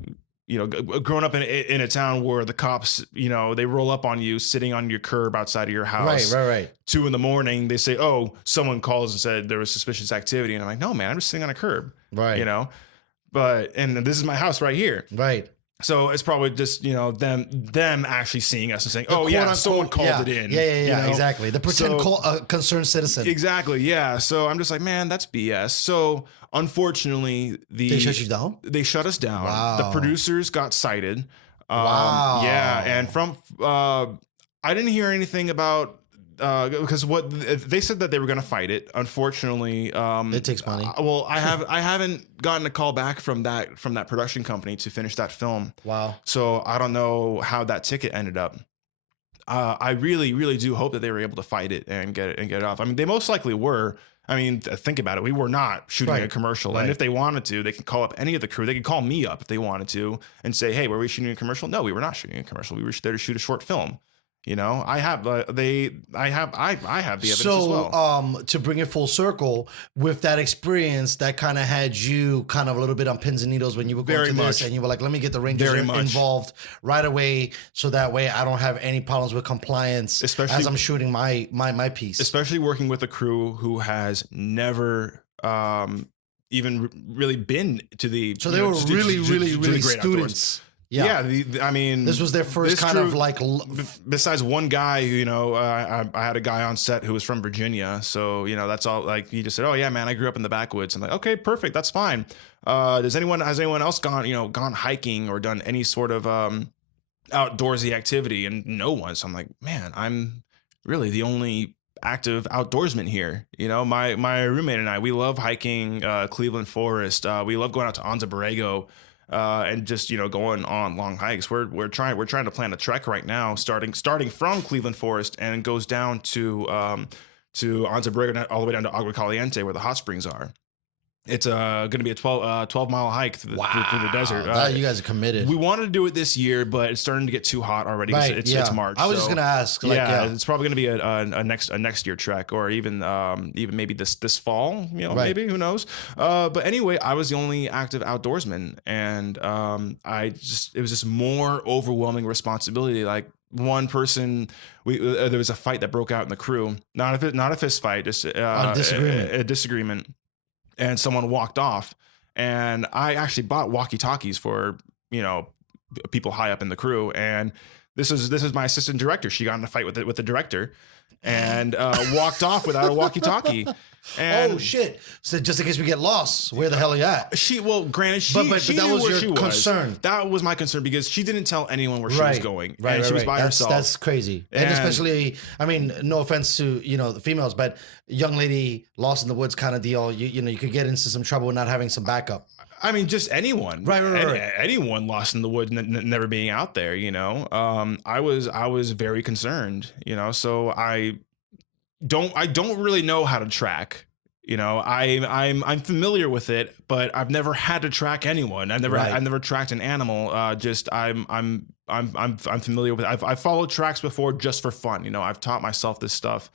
you know, growing up in a town where the cops, you know, they roll up on you sitting on your curb outside of your house. Right. 2 a.m, they say, oh, someone calls and said there was suspicious activity. And I'm like, no, man, I'm just sitting on a curb. Right. You know, and this is my house right here. Right. So it's probably just, you know, them actually seeing us and saying, oh, yeah, someone called it in. Yeah, you know? exactly. The pretend concerned citizen. Exactly, yeah. So I'm just like, man, that's BS. So unfortunately, they shut you down? They shut us down. Wow. The producers got cited. Wow. Yeah, and from I didn't hear anything about because what they said that they were going to fight it. Unfortunately, it takes money. Well, I haven't gotten a call back from that production company to finish that film. Wow. So I don't know how that ticket ended up. I really, really do hope that they were able to fight it and get it off. I mean, they most likely were. I mean, think about it. We were not shooting a commercial. And if they wanted to, they could call up any of the crew. They could call me up if they wanted to and say, hey, were we shooting a commercial? No, we were not shooting a commercial. We were there to shoot a short film. You know, I have the evidence as well. So, to bring it full circle, with that experience, that kind of had you kind of a little bit on pins and needles when you were going to this, and you were like, let me get the Rangers involved right away, so that way I don't have any problems with compliance, especially as I'm shooting my piece. Especially working with a crew who has never even really been to the. So they were really great students. Outdoors. Yeah, I mean, this was their first kind of like. Besides one guy, you know, I had a guy on set who was from Virginia, so you know that's all. Like he just said, "Oh yeah, man, I grew up in the backwoods." I'm like, "Okay, perfect, that's fine." Has anyone else gone hiking or done any sort of outdoorsy activity? And no one. So I'm like, man, I'm really the only active outdoorsman here. You know, my roommate and I, we love hiking Cleveland Forest. We love going out to Anza Borrego. And just, you know, going on long hikes. We're trying to plan a trek right now, starting from Cleveland Forest, and goes down to Anza Borrego, all the way down to Agua Caliente, where the hot springs are. It's going to be a 12-mile hike through the desert. You guys are committed. We wanted to do it this year, but it's starting to get too hot already. Right, It's March. I was just going to ask. It's probably going to be a next year trek, or even maybe this fall. You know, maybe, who knows? But anyway, I was the only active outdoorsman, and it was just more overwhelming responsibility. Like, one person, there was a fight that broke out in the crew. Not a fist fight, just a disagreement. And someone walked off, and I actually bought walkie-talkies for, you know, people high up in the crew. And this is my assistant director. She got in a fight with the director, and walked off without a walkie-talkie. And oh shit! So just in case we get lost, where the hell are you at? Granted, she but that was your concern. That was my concern, because she didn't tell anyone where she was going, and she was by herself. That's crazy, and especially, I mean, no offense to, you know, the females, but young lady lost in the woods kind of deal. You know, you could get into some trouble with not having some backup. I mean, just anyone, right. Anyone lost in the woods, never being out there. You know, I was very concerned. You know, so I don't really know how to track. You know, I'm familiar with it, but I've never had to track anyone. I've never tracked an animal. Just I'm familiar with it. I've followed tracks before just for fun. You know, I've taught myself this stuff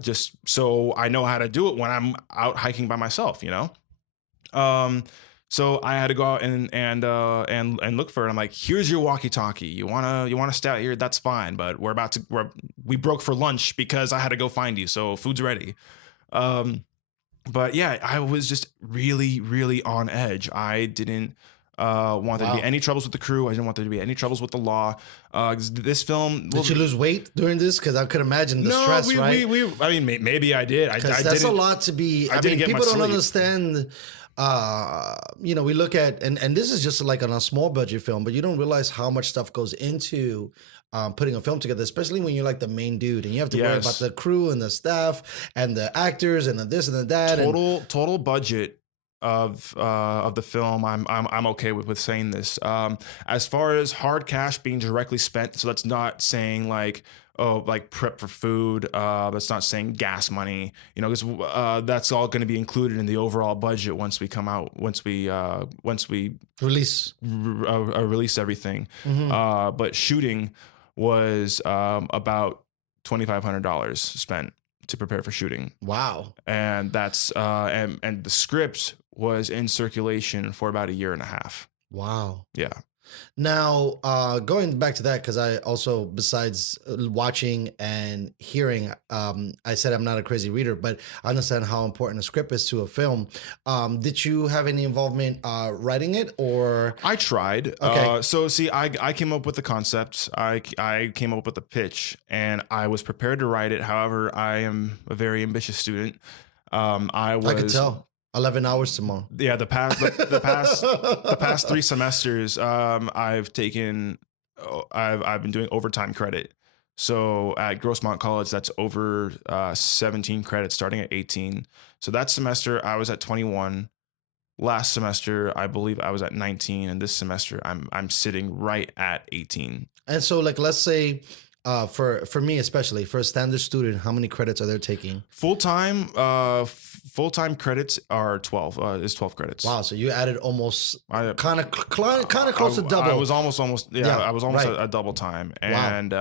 just so I know how to do it when I'm out hiking by myself, you know? So I had to go out and look for it. I'm like, here's your walkie-talkie. You wanna stay out here? That's fine. But we broke for lunch because I had to go find you. So food's ready. But yeah, I was just really, really on edge. I didn't want there to be any troubles with the crew. I didn't want there to be any troubles with the law. This film. Did you lose weight during this? Because I could imagine the stress, right? I mean, maybe I did. That's a lot to be. I mean, people don't understand. You know, we look at and this is just like on a small budget film, but you don't realize how much stuff goes into putting a film together, especially when you're like the main dude and you have to worry about the crew and the staff and the actors and the this and the that. Total budget of the film. I'm okay with saying this. As far as hard cash being directly spent, so that's not saying like, oh, like prep for food. That's not saying gas money, you know, because that's all going to be included in the overall budget once we come out, once we release everything. But shooting was about $2,500 spent to prepare for shooting. Wow. And that's and the script was in circulation for about a year and a half. Wow. Yeah. Now, going back to that, because I also, besides watching and hearing, I said I'm not a crazy reader, but I understand how important a script is to a film. Did you have any involvement writing it, or? I tried. Okay. So see, I came up with the concept. I came up with the pitch, and I was prepared to write it. However, I am a very ambitious student. I could tell. 11 hours tomorrow. Yeah, the past 3 semesters, I've been doing overtime credit. So at Grossmont College, that's over 17 credits starting at 18. So that semester I was at 21. Last semester, I believe I was at 19, and this semester I'm sitting right at 18. And so, like, let's say, for me especially, for a standard student, how many credits are they taking? Full-time credits are 12. Is 12 credits. Wow, so you added almost kind of close to double. I was almost I was almost a double time. And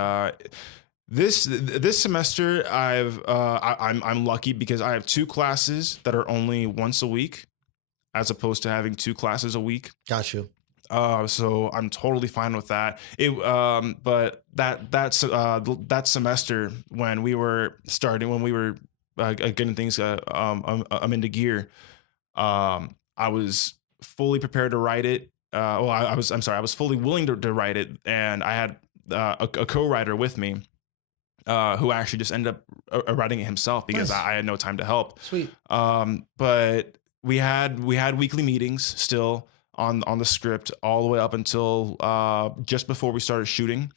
this semester I'm lucky because I have 2 classes that are only once a week, as opposed to having 2 classes a week. Got you. So I'm totally fine with that. But that semester when we were getting things into gear, I was fully prepared to write it. I was fully willing to write it, and I had a co-writer with me who actually just ended up writing it himself because Nice. I had no time to help. Sweet. But we had weekly meetings still on the script all the way up until just before we started shooting.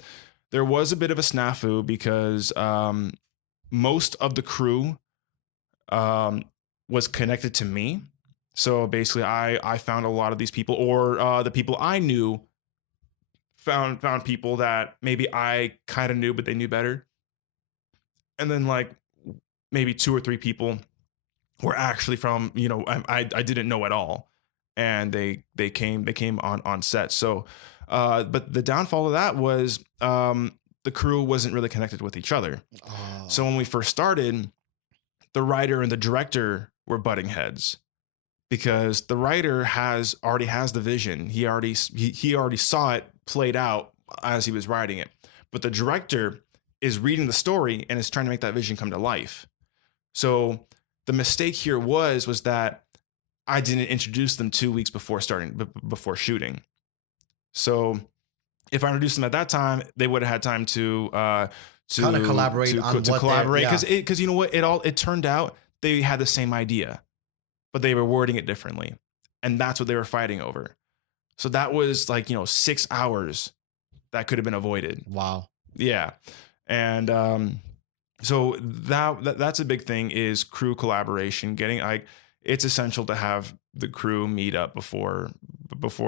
There was a bit of a snafu because most of the crew was connected to me. So basically I found a lot of these people, or the people I knew found people that maybe I kind of knew, but they knew better. And then like maybe 2 or 3 people were actually from, you know, I didn't know at all. And they came on set. So, but the downfall of that was the crew wasn't really connected with each other. Oh. So when we first started, the writer and the director were butting heads because the writer already has the vision. He already saw it played out as he was writing it. But the director is reading the story and is trying to make that vision come to life. So the mistake here was that I didn't introduce them 2 weeks before before shooting. So if I introduced them at that time, they would have had time to kind of collaborate because you know what, it turned out they had the same idea, but they were wording it differently, and that's what they were fighting over. So that was like, you know, 6 hours that could have been avoided. Wow. Yeah. And so that's a big thing, is crew collaboration. Getting like, it's essential to have the crew meet up before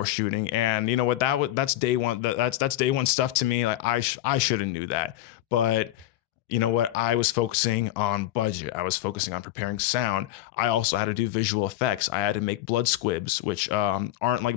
shooting. And you know what, that's day one. That's day one stuff to me. Like I should have knew that, but you know what? I was focusing on budget. I was focusing on preparing sound. I also had to do visual effects. I had to make blood squibs, which aren't like,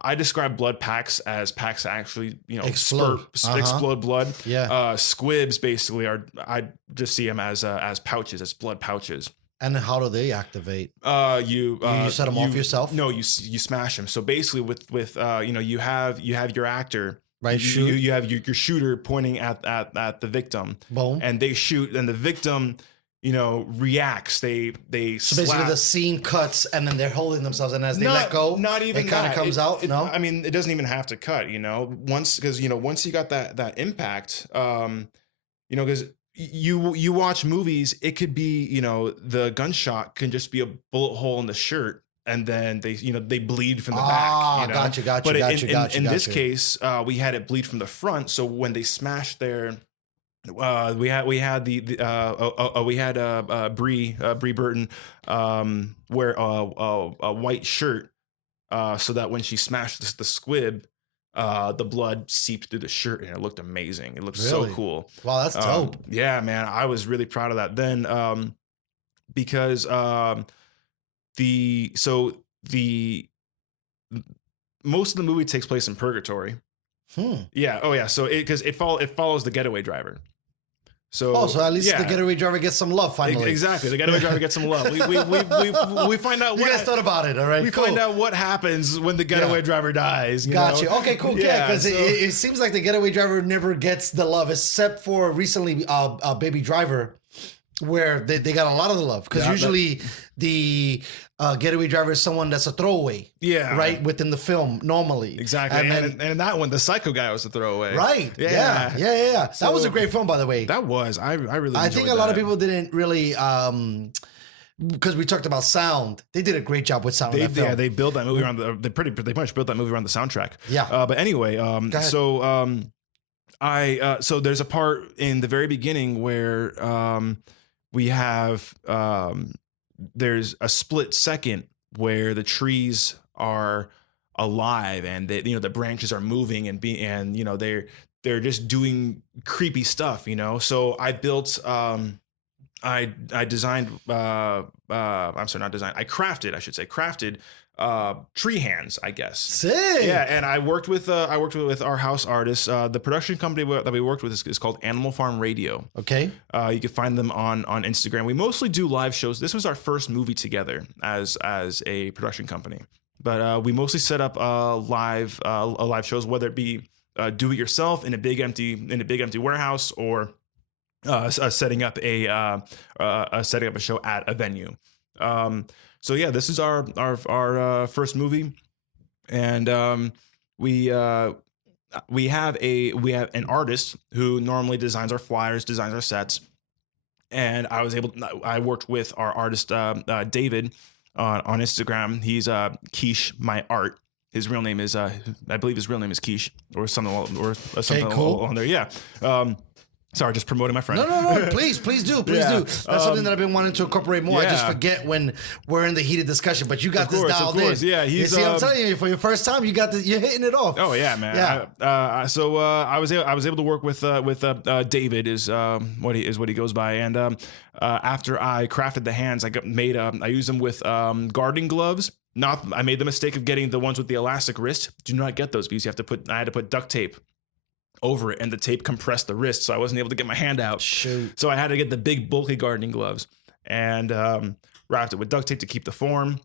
I describe blood packs as packs that actually, you know, Explode. explode blood. Yeah. Squibs basically are, I just see them as pouches, as blood pouches. And how do they activate? You set them off yourself? No, you smash them. So basically, with you know, you have your actor, Right, You have your shooter pointing at the victim. Boom. And they shoot, and the victim, you know, reacts. They So basically, the scene cuts, and then they're holding themselves, and as they let go, not even it kind of that. comes out. No, I mean, it doesn't even have to cut. You know, once you got that impact, you know, because you watch movies, it could be, you know, the gunshot can just be a bullet hole in the shirt, and then they bleed from the back. You know? Gotcha. But Gotcha. in this case, we had it bleed from the front. So when they smashed their, we had Brie Burton wear a white shirt, so that when she smashed the squib, the blood seeped through the shirt, and it looked amazing. It looked so cool. Wow, that's dope. Yeah, man, I was really proud of that. Then because the most of the movie takes place in purgatory. Yeah. Oh yeah. So it follows the getaway driver. So at least the getaway driver gets some love finally. Exactly. The getaway driver gets some love. We find out. You guys thought about it, all right? We find out what happens when the getaway driver dies. Gotcha. Know? Okay, cool. Yeah, because it seems like the getaway driver never gets the love, except for recently, Baby Driver, where they got a lot of the love. Because usually the getaway driver is someone that's a throwaway. Yeah. Right? Within the film, normally. Exactly. And in that one, the psycho guy was a throwaway. Right. Yeah. So, that was a great film, by the way. That was. I really I think a lot of people didn't really... because we talked about sound, they did a great job with sound. Yeah, they built that movie around they much built that movie around the soundtrack. Yeah. But anyway, so so there's a part in the very beginning where we have there's a split second where the trees are alive, and the branches are moving and they're just doing creepy stuff, So I built I designed I'm sorry, not designed. I crafted tree hands, I guess. Sick. Yeah, and I worked with our house artists. The production company that we worked with is called Animal Farm Radio. Okay. You can find them on Instagram. We mostly do live shows. This was our first movie together as a production company, but we mostly set up live shows, whether it be do it yourself in a big empty warehouse, or setting up a show at a venue. So yeah, this is our first movie, and we have an artist who normally designs our flyers, designs our sets, and I worked with our artist David on Instagram. He's Quiche My Art. His real name is I believe his real name is Quiche, or something along there. Yeah. Sorry, just promoting my friend. No. Please do. That's something that I've been wanting to incorporate more. I just forget when we're in the heated discussion. But you got this dialed in. Yeah, I'm telling you, for your first time, you're hitting it off. Oh yeah, man. Yeah. So I was able to work with David is what he goes by, and after I crafted the hands, I used them with gardening gloves. I made the mistake of getting the ones with the elastic wrist. Do not get those, because I had to put duct tape over it, and the tape compressed the wrist, so I wasn't able to get my hand out. Shoot. So I had to get the big bulky gardening gloves, and wrapped it with duct tape to keep the form.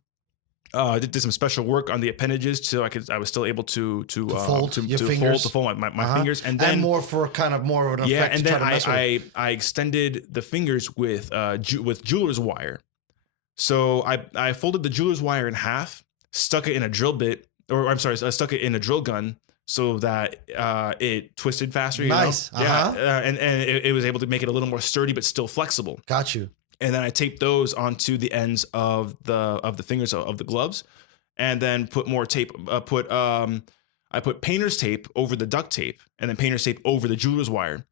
Did some special work on the appendages, so I was still able to fold my fingers, and then more for kind of more of an effect. And then I extended the fingers with jeweler's wire. So I folded the jeweler's wire in half, stuck it in a drill bit, I stuck it in a drill gun, so that it twisted faster. Nice. Yeah, and it was able to make it a little more sturdy but still flexible. Got you. And then I taped those onto the ends of the fingers of the gloves, and then put more tape. I put painter's tape over the duct tape, and then painter's tape over the jeweler's wire,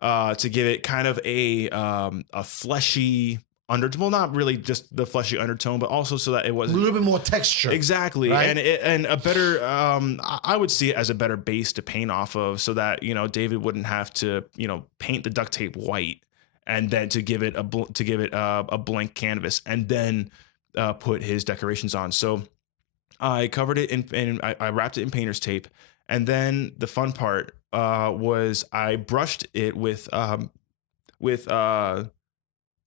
to give it kind of a fleshy, undertone. Well, not really just the fleshy undertone, but also so that it A wasn't little bit more texture. exactly, right? and a better. I would see it as a better base to paint off of, so that David wouldn't have to paint the duct tape white and then to give it a blank canvas and then put his decorations on. So I covered it in I wrapped it in painter's tape, and then the fun part was I brushed it with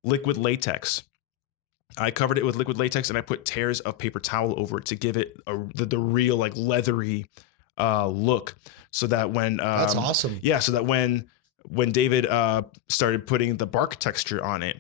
liquid latex. I covered it with liquid latex and I put tears of paper towel over it to give it the real like leathery look, so that when That's awesome. Yeah, so that when David started putting the bark texture on it,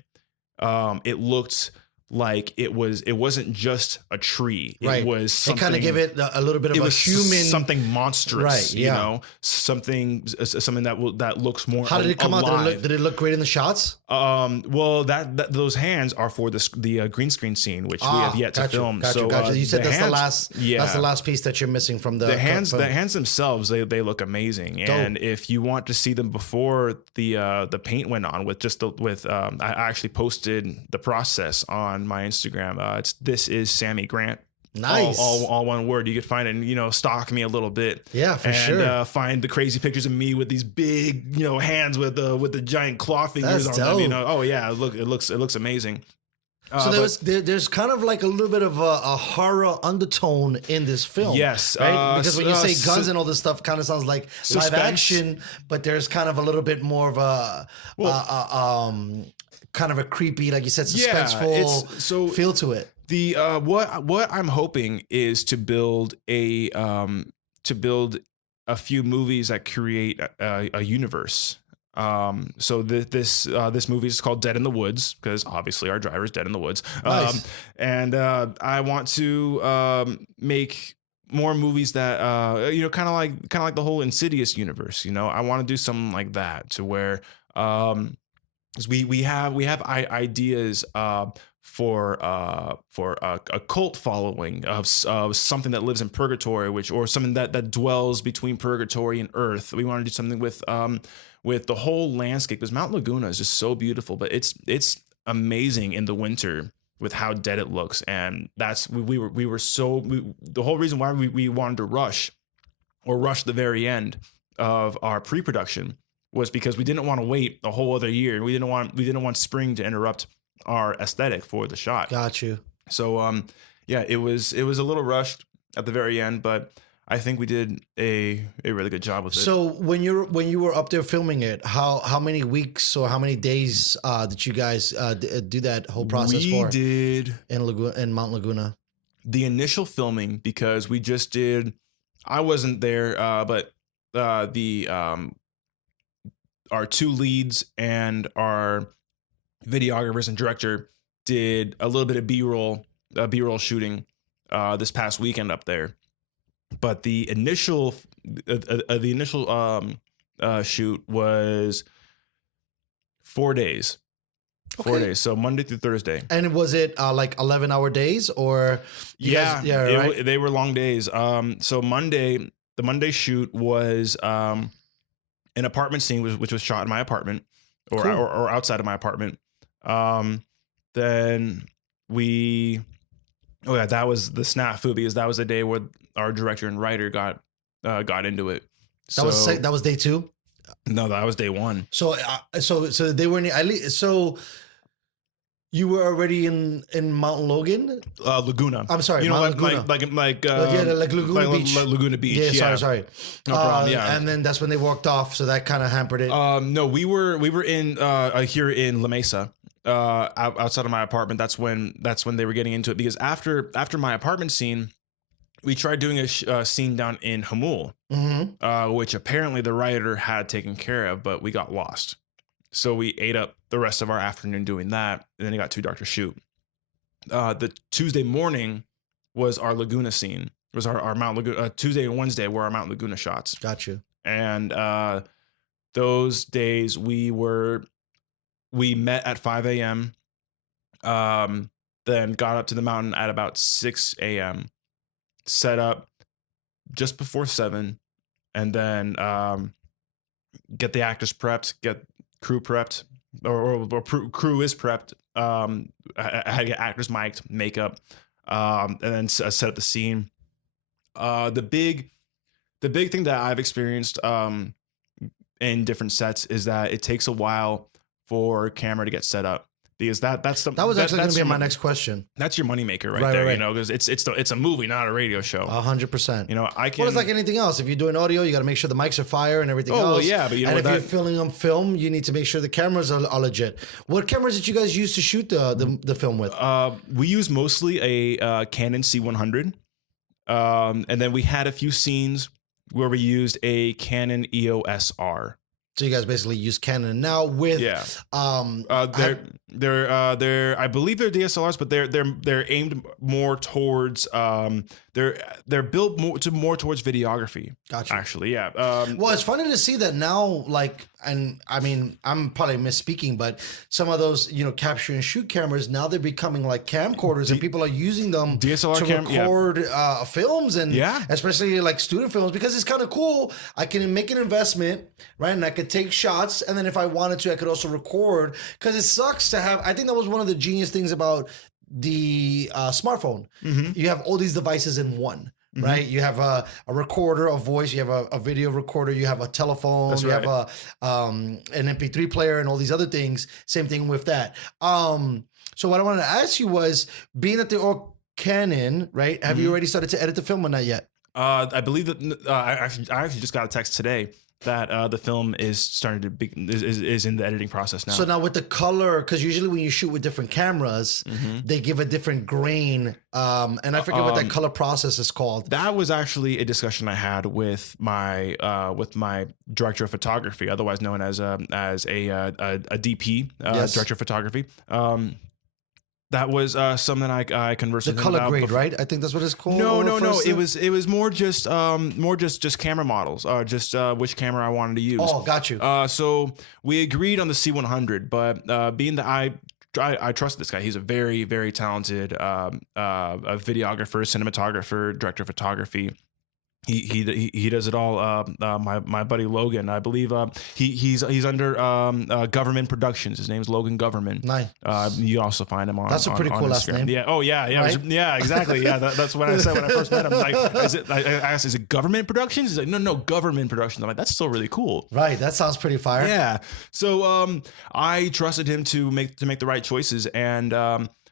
it looked like it wasn't just a tree. Right. It was It something. kind of give it a little bit of It a was human. something monstrous, Right, yeah. something that looks more. How did it come out? alive. Did it look great in the shots? Well, that those hands are for the green screen scene, which we have yet to film. Gotcha. You said that's the hands- last. Yeah, That's the last piece that you're missing from the hands. film. The hands themselves, they look amazing. Dope. And if you want to see them before the paint went on I actually posted the process on my Instagram. This is Sammy Grant. Nice. All one word. You could find it and stalk me a little bit. Yeah, for and, sure. Find the crazy pictures of me with these big hands with the giant claw fingers That's on them. dope. Oh yeah, it looks amazing. So there's kind of like a little bit of a horror undertone in this film. Yes, right? Because when you say guns su- and all this stuff, kind of sounds like live Suspense. action, but there's kind of a little bit more of a kind of a creepy, like you said, suspenseful feel to it. The what I'm hoping is to build a few movies that create a universe. So this movie is called Dead in the Woods because obviously our driver is dead in the woods. Nice. And I want to make more movies that kind of like the whole Insidious universe. I want to do something like that to where 'cause we have ideas for a cult following of something that lives in purgatory, or something that dwells between purgatory and earth. We want to do something with the whole landscape, because Mount Laguna is just so beautiful, but it's amazing in the winter with how dead it looks. And that's the whole reason why we wanted to rush the very end of our pre-production was because we didn't want to wait a whole other year. We didn't want spring to interrupt our aesthetic for the shot. Got you. So yeah, it was a little rushed at the very end, but I think we did a really good job with it. So when you were up there filming it, how many weeks or how many days did you guys do that whole process we for? did in Mount Laguna. the initial filming because we just did. I wasn't there, but our two leads and our videographers and director did a little bit of B-roll shooting this past weekend up there. But the initial shoot was 4 days. 4 Okay. days, so Monday through Thursday. And was it like 11-hour days or? Right. They were long days. So the Monday shoot was an apartment scene, which was shot in my apartment or Cool. or outside of my apartment. Then that was the snafu because that was the day where our director and writer got into it. That was day 2. No, that was day 1. So they were so you were already in Mount Logan. Laguna. I'm sorry, Mount Laguna. like Laguna Beach. Laguna Beach. Yeah, sorry. No problem. Yeah. And then that's when they walked off, so that kind of hampered it. No, we were in here in La Mesa, outside of my apartment. That's when they were getting into it because after my apartment scene, we tried doing a scene down in Hamul, which apparently the writer had taken care of, but we got lost. So we ate up the rest of our afternoon doing that, and then it got too dark to shoot. The Tuesday morning was our Laguna scene. It was our Mount Laguna. Tuesday and Wednesday were our Mount Laguna shots. Got you. And those days we met at 5 a.m. Then got up to the mountain at about 6 a.m. Set up just before 7, and then get the actors prepped, get crew prepped, crew is prepped. I had to get actors mic'd, makeup, and then set up the scene. The big thing that I've experienced in different sets is that it takes a while for camera to get set up, because that was actually going to be my next question. That's your moneymaker right there, you know, because it's a movie, not a radio show. 100%. You know, I can. Well, it's like anything else. If you're doing audio, you got to make sure the mics are fire and everything else. Oh, well, yeah, but you know, and if you're filming on film, you need to make sure the cameras are legit. What cameras did you guys use to shoot the film with? We use mostly a Canon C100, and then we had a few scenes where we used a Canon EOS R. So you guys basically use Canon now with they're I believe they're DSLRs, but they're aimed more towards they're built more towards videography. Gotcha. Actually, yeah. Well, it's funny to see that now, like, and I mean, I'm probably misspeaking, but some of those, you know, capture and shoot cameras, now they're becoming like camcorders, and people are using them DSLR to record films, and yeah, especially like student films, because it's kind of cool. I can make an investment, right? And I could take shots, and then if I wanted to, I could also record, because it sucks to have, I think that was one of the genius things about the smartphone. Mm-hmm. You have all these devices in one. Mm-hmm. Right, you have a recorder of voice, you have a video recorder, you have a telephone, That's you right. have an MP3 player, and all these other things. Same thing with that. So what I wanted to ask you was, being that they're all Canon, right? Have you already started to edit the film or not yet? I believe that I actually just got a text today that the film is starting to be is in the editing process now. So now with the color, because usually when you shoot with different cameras, they give a different grain, and I forget what that color process is called. That was actually a discussion I had with my director of photography, otherwise known as a DP, Yes. director of photography. That was something I conversed The with him color about grade, before. right? I think that's what it's called. No. First It was more just camera models, just which camera I wanted to use. Oh, got you. So we agreed on the C100, but being that I trust this guy, he's a very, very talented a videographer, cinematographer, director of photography. He does it all. My buddy Logan, I believe, he's under Government Productions. His name's Logan Government. Nice. You also find him on. That's a pretty on cool last Instagram. name. Yeah. Oh yeah. Yeah. Right? Yeah. Exactly. Yeah. That's what I said when I first met him. Like, I asked, is it Government Productions? He's like, no, Government Productions. I'm like, that's still really cool. Right. That sounds pretty fire. Yeah. So I trusted him to make the right choices, and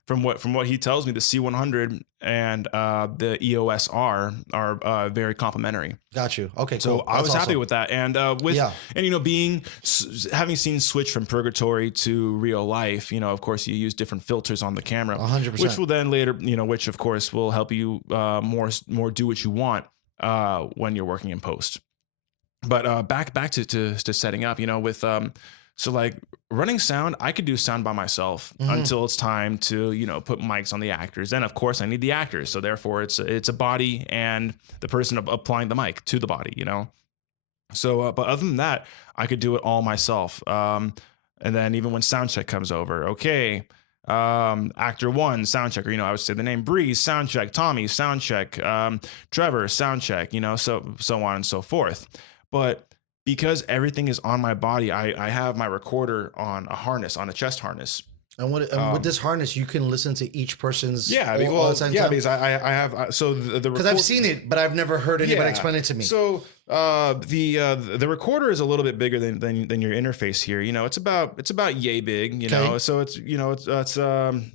from what he tells me, the C100 and the EOS R are very complementary. Got you. Okay, So cool. I was That's happy awesome. with that, and and you know, having seen switch from purgatory to real life, you know, of course you use different filters on the camera, 100%. which will then later, you know, which of course will help you more do what you want when you're working in post. But back to setting up, you know, with so like running sound, I could do sound by myself until it's time to, you know, put mics on the actors. Then of course I need the actors. So therefore it's a body and the person applying the mic to the body, you know? So, but other than that, I could do it all myself. And then even when sound check comes over, okay, actor one, sound check, or, you know, I would say the name Breeze, sound check, Tommy, sound check, Trevor, sound check, you know, so on and so forth. But because everything is on my body, I have my recorder on a harness, on a chest harness. And with this harness, you can listen to each person's. Yeah, because I have so the because I've seen it, but I've never heard anybody explain it to me. So the recorder is a little bit bigger than your interface here. You know, it's about yay big. You know, so it's, you know, it's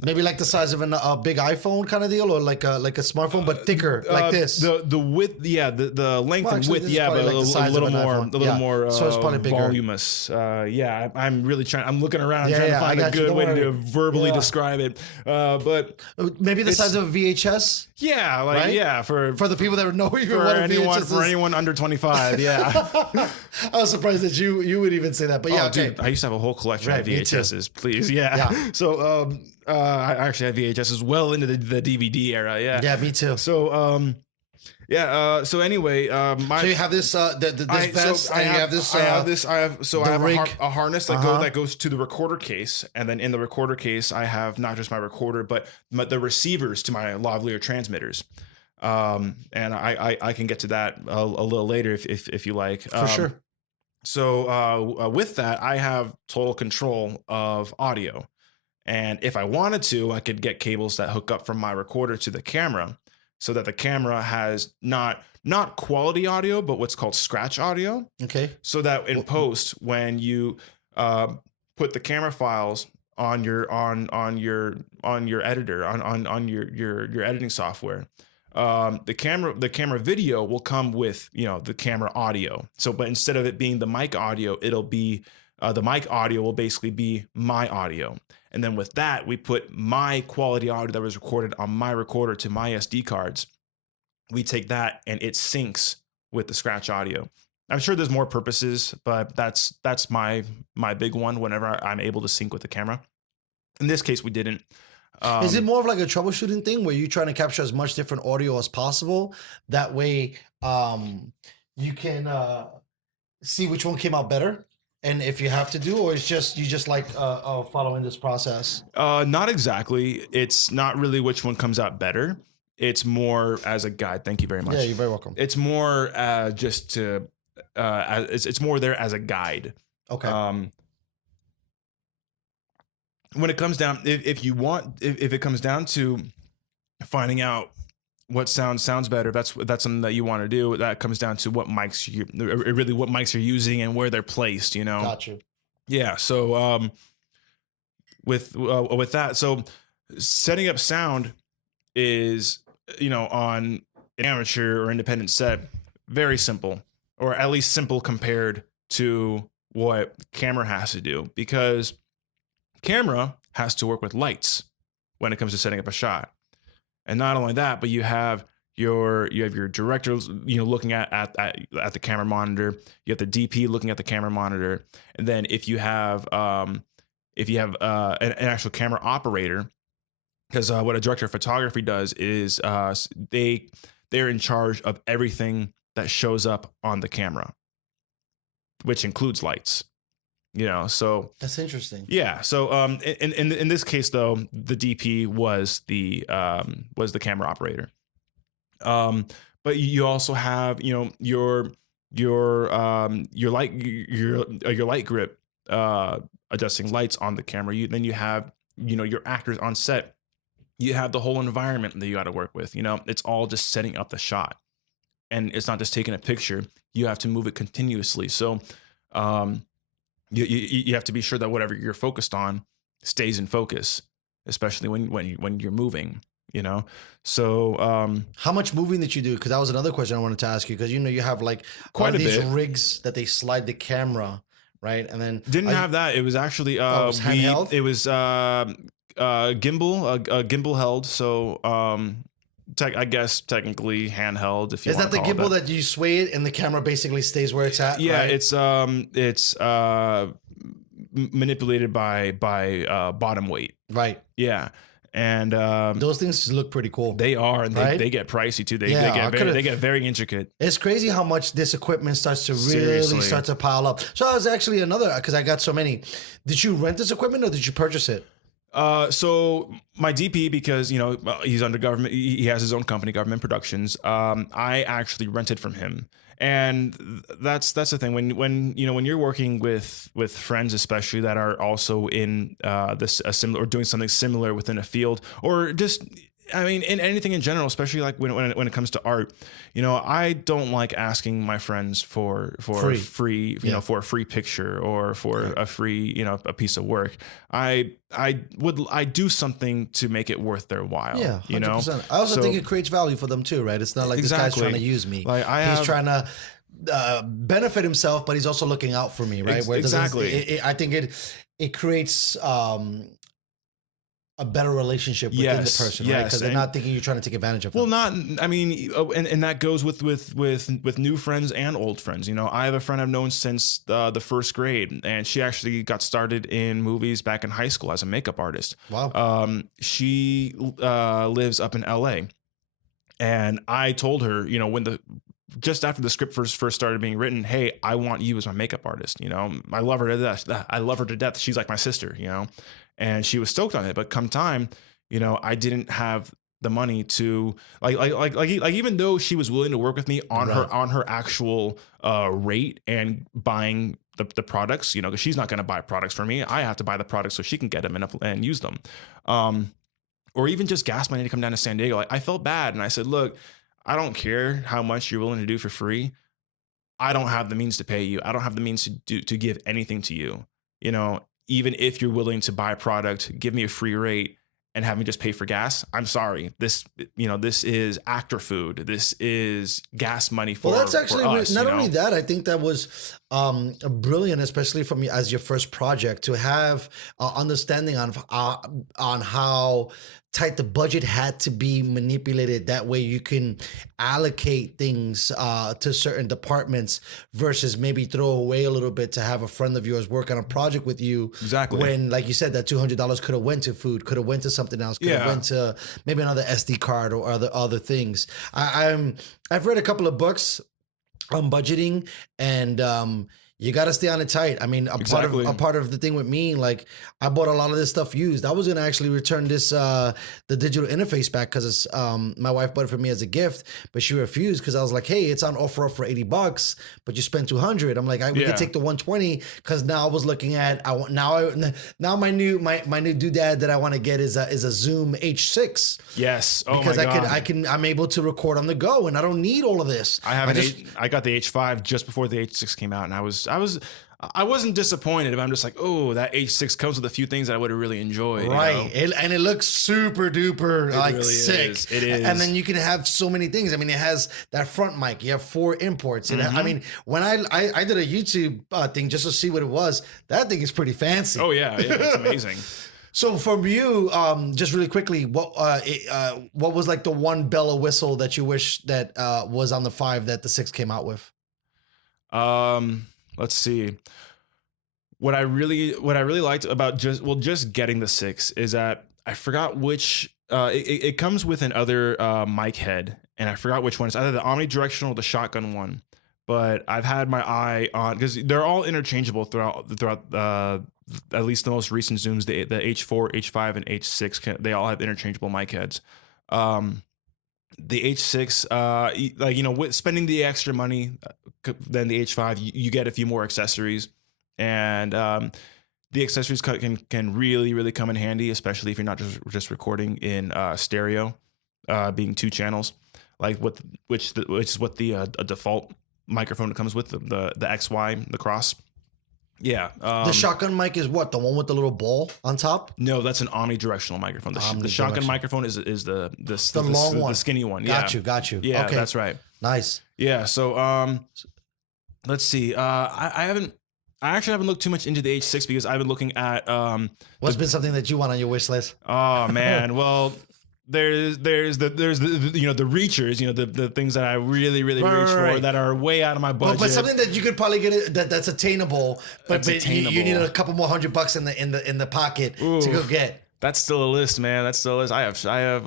maybe like the size of a big iPhone kind of deal, or like a smartphone but thicker, like this. The width, the length Well, and actually, width, this is yeah, but probably like the size a little of an more, iPhone. So it's probably bigger. voluminous. Yeah, I'm really trying. I'm looking around trying to I find a got you. good Don't way worry. to verbally describe it. But Maybe the size of a VHS. yeah, like Right? yeah, for the people that know even for what a anyone VHS is. for anyone under 25, yeah. I was surprised that you would even say that, but yeah, okay. Dude, I used to have a whole collection of me too. VHSs. Please, yeah. So I actually had VHSs well into the DVD era. Yeah, Yeah, me too. So so anyway, So you have this this vest, and you have this. I have rig. a harness that goes to the recorder case, and then in the recorder case, I have not just my recorder, but the receivers to my lavalier transmitters. And I can get to that a little later if you like. For sure. So with that, I have total control of audio. And if I wanted to, I could get cables that hook up from my recorder to the camera so that the camera has not quality audio, but what's called scratch audio. Okay. So that in post, when you put the camera files on your editor, on your editing software, the camera video will come with, the camera audio. So, but instead of it being the mic audio, it'll be the mic audio will basically be my audio. And then with that, we put my quality audio that was recorded on my recorder to my SD cards. We take that and it syncs with the scratch audio. I'm sure there's more purposes, but that's my big one whenever I'm able to sync with the camera. In this case, we didn't. Is it more of like a troubleshooting thing where you're trying to capture as much different audio as possible? That way you can see which one came out better? And if you have to do, or it's just you just like following this process? Not exactly. It's not really which one comes out better. It's more as a guide. Thank you very much. Yeah, you're very welcome. It's more just to it's more there as a guide. Okay. When it comes down, if it comes down to finding out what sounds better, that's something that you want to do. That comes down to what mics you're using and where they're placed. Gotcha. Yeah. So with that, so setting up sound is on an amateur or independent set very simple, or at least simple compared to what camera has to do, because camera has to work with lights when it comes to setting up a shot. And not only that, but you have your director, looking at the camera monitor. You have the DP looking at the camera monitor, and then if you have an actual camera operator, because what a director of photography does is they're in charge of everything that shows up on the camera, which includes lights. So that's interesting. Yeah. So in this case though, the DP was the camera operator. But you also have your light grip adjusting lights on the camera. Then you have your actors on set. You have the whole environment that you got to work with. It's all just setting up the shot, and it's not just taking a picture. You have to move it continuously. So you have to be sure that whatever you're focused on stays in focus, especially when you're moving. So how much moving did you do? Because that was another question I wanted to ask you. Because you have like quite all a these bit. rigs that they slide the camera, right? And then didn't have that. It was actually it was handheld? It was gimbal held. So I guess technically handheld. If you is that the gimbal that you sway it and the camera basically stays where it's at? Yeah, right? it's manipulated by bottom weight. Right. Yeah. And those things look pretty cool. They are, and they get pricey too. They get very intricate. It's crazy how much this equipment starts to really start to pile up. So I was actually because I got so many. Did you rent this equipment or did you purchase it? So my DP, because he's under government, he has his own company, Government Productions. I actually rented from him, and that's the thing when you're working with friends, especially that are also in a similar or doing something similar within a field, or just in anything in general, especially like when it comes to art, I don't like asking my friends for free, for a free picture or for a free, a piece of work. I do something to make it worth their while. Yeah, 100%. I also think it creates value for them too, right? It's not like this guy's trying to use me. Like he's trying to benefit himself, but he's also looking out for me, right? Exactly. I think it creates a better relationship within the person, right? Because they're not thinking you're trying to take advantage of them. Well, and that goes with new friends and old friends. I have a friend I've known since the first grade, and she actually got started in movies back in high school as a makeup artist. Wow. She lives up in LA, and I told her, just after the script first started being written, hey, I want you as my makeup artist. I love her to death. I love her to death. She's like my sister, and she was stoked on it. But come time, I didn't have the money to like even though she was willing to work with me on her actual rate and buying the products, you know, because she's not going to buy products for me. I have to buy the products so she can get them and use them. Or even just gas money to come down to San Diego. I felt bad. And I said, look, I don't care how much you're willing to do for free. I don't have the means to pay you. I don't have the means to give anything to you. You know, even if you're willing to buy a product, give me a free rate and have me just pay for gas. I'm sorry. This is actor food. This is gas money for, well, that's actually for us, not you know? only that. I think that was brilliant, especially from as your first project, to have understanding on how tight the budget had to be manipulated. That way you can allocate things to certain departments versus maybe throw away a little bit to have a friend of yours work on a project with you. Exactly. When, like you said, that $200 could have went to food, could have went to something else, could have went to maybe another SD card or other things. I've read a couple of books on budgeting, and you got to stay on it tight. I mean, a part of the thing with me, like, I bought a lot of this stuff used. I was going to actually return this, the digital interface back because my wife bought it for me as a gift, but she refused because I was like, hey, it's on offer for $80, but you spent $200. I'm like, we could take the $120 because now I was looking at, now my new doodad that I want to get is a Zoom H6. Yes. Oh because my God. I'm able to record on the go and I don't need all of this. I got the H5 just before the H6 came out, and I wasn't disappointed, but I'm just like, oh, that H6 comes with a few things that I would have really enjoyed. Right. You know? And it looks super duper like really sick. is. It is. And then you can have so many things. I mean, it has that front mic. You have 4 imports. I mean, when I did a YouTube thing just to see what it was, that thing is pretty fancy. Oh yeah. It's amazing. So from you, just really quickly, what was like the one bellow whistle that you wish that was on the 5 that the 6 came out with? Let's see. What I really liked about just getting the 6 is that I forgot which it comes with another mic head, and I forgot which one. It's either the omnidirectional or the shotgun one. But I've had my eye on, because they're all interchangeable throughout at least the most recent Zooms, the H4, H5, and H6. They all have interchangeable mic heads. The H6, like, you know, with spending the extra money than the H5, you get a few more accessories, and the accessories can really come in handy, especially if you're not just recording in stereo, being 2 channels, like which is what the default microphone that comes with the XY, the Cross. Yeah. The shotgun mic is what? The one with the little ball on top? No, that's an omnidirectional microphone. The shotgun microphone is the long one, the skinny one. Got you. Yeah, okay. That's right. Nice. Yeah. So let's see. I actually haven't looked too much into the H6 because I've been looking at what's been something that you want on your wish list? Oh man, well. There's the you know, the reachers, you know, the things that I really reach for that are way out of my budget. But something that you could probably get that's attainable, but you need a couple more $100 in the pocket to go get. That's still a list, man. That's still a list. I have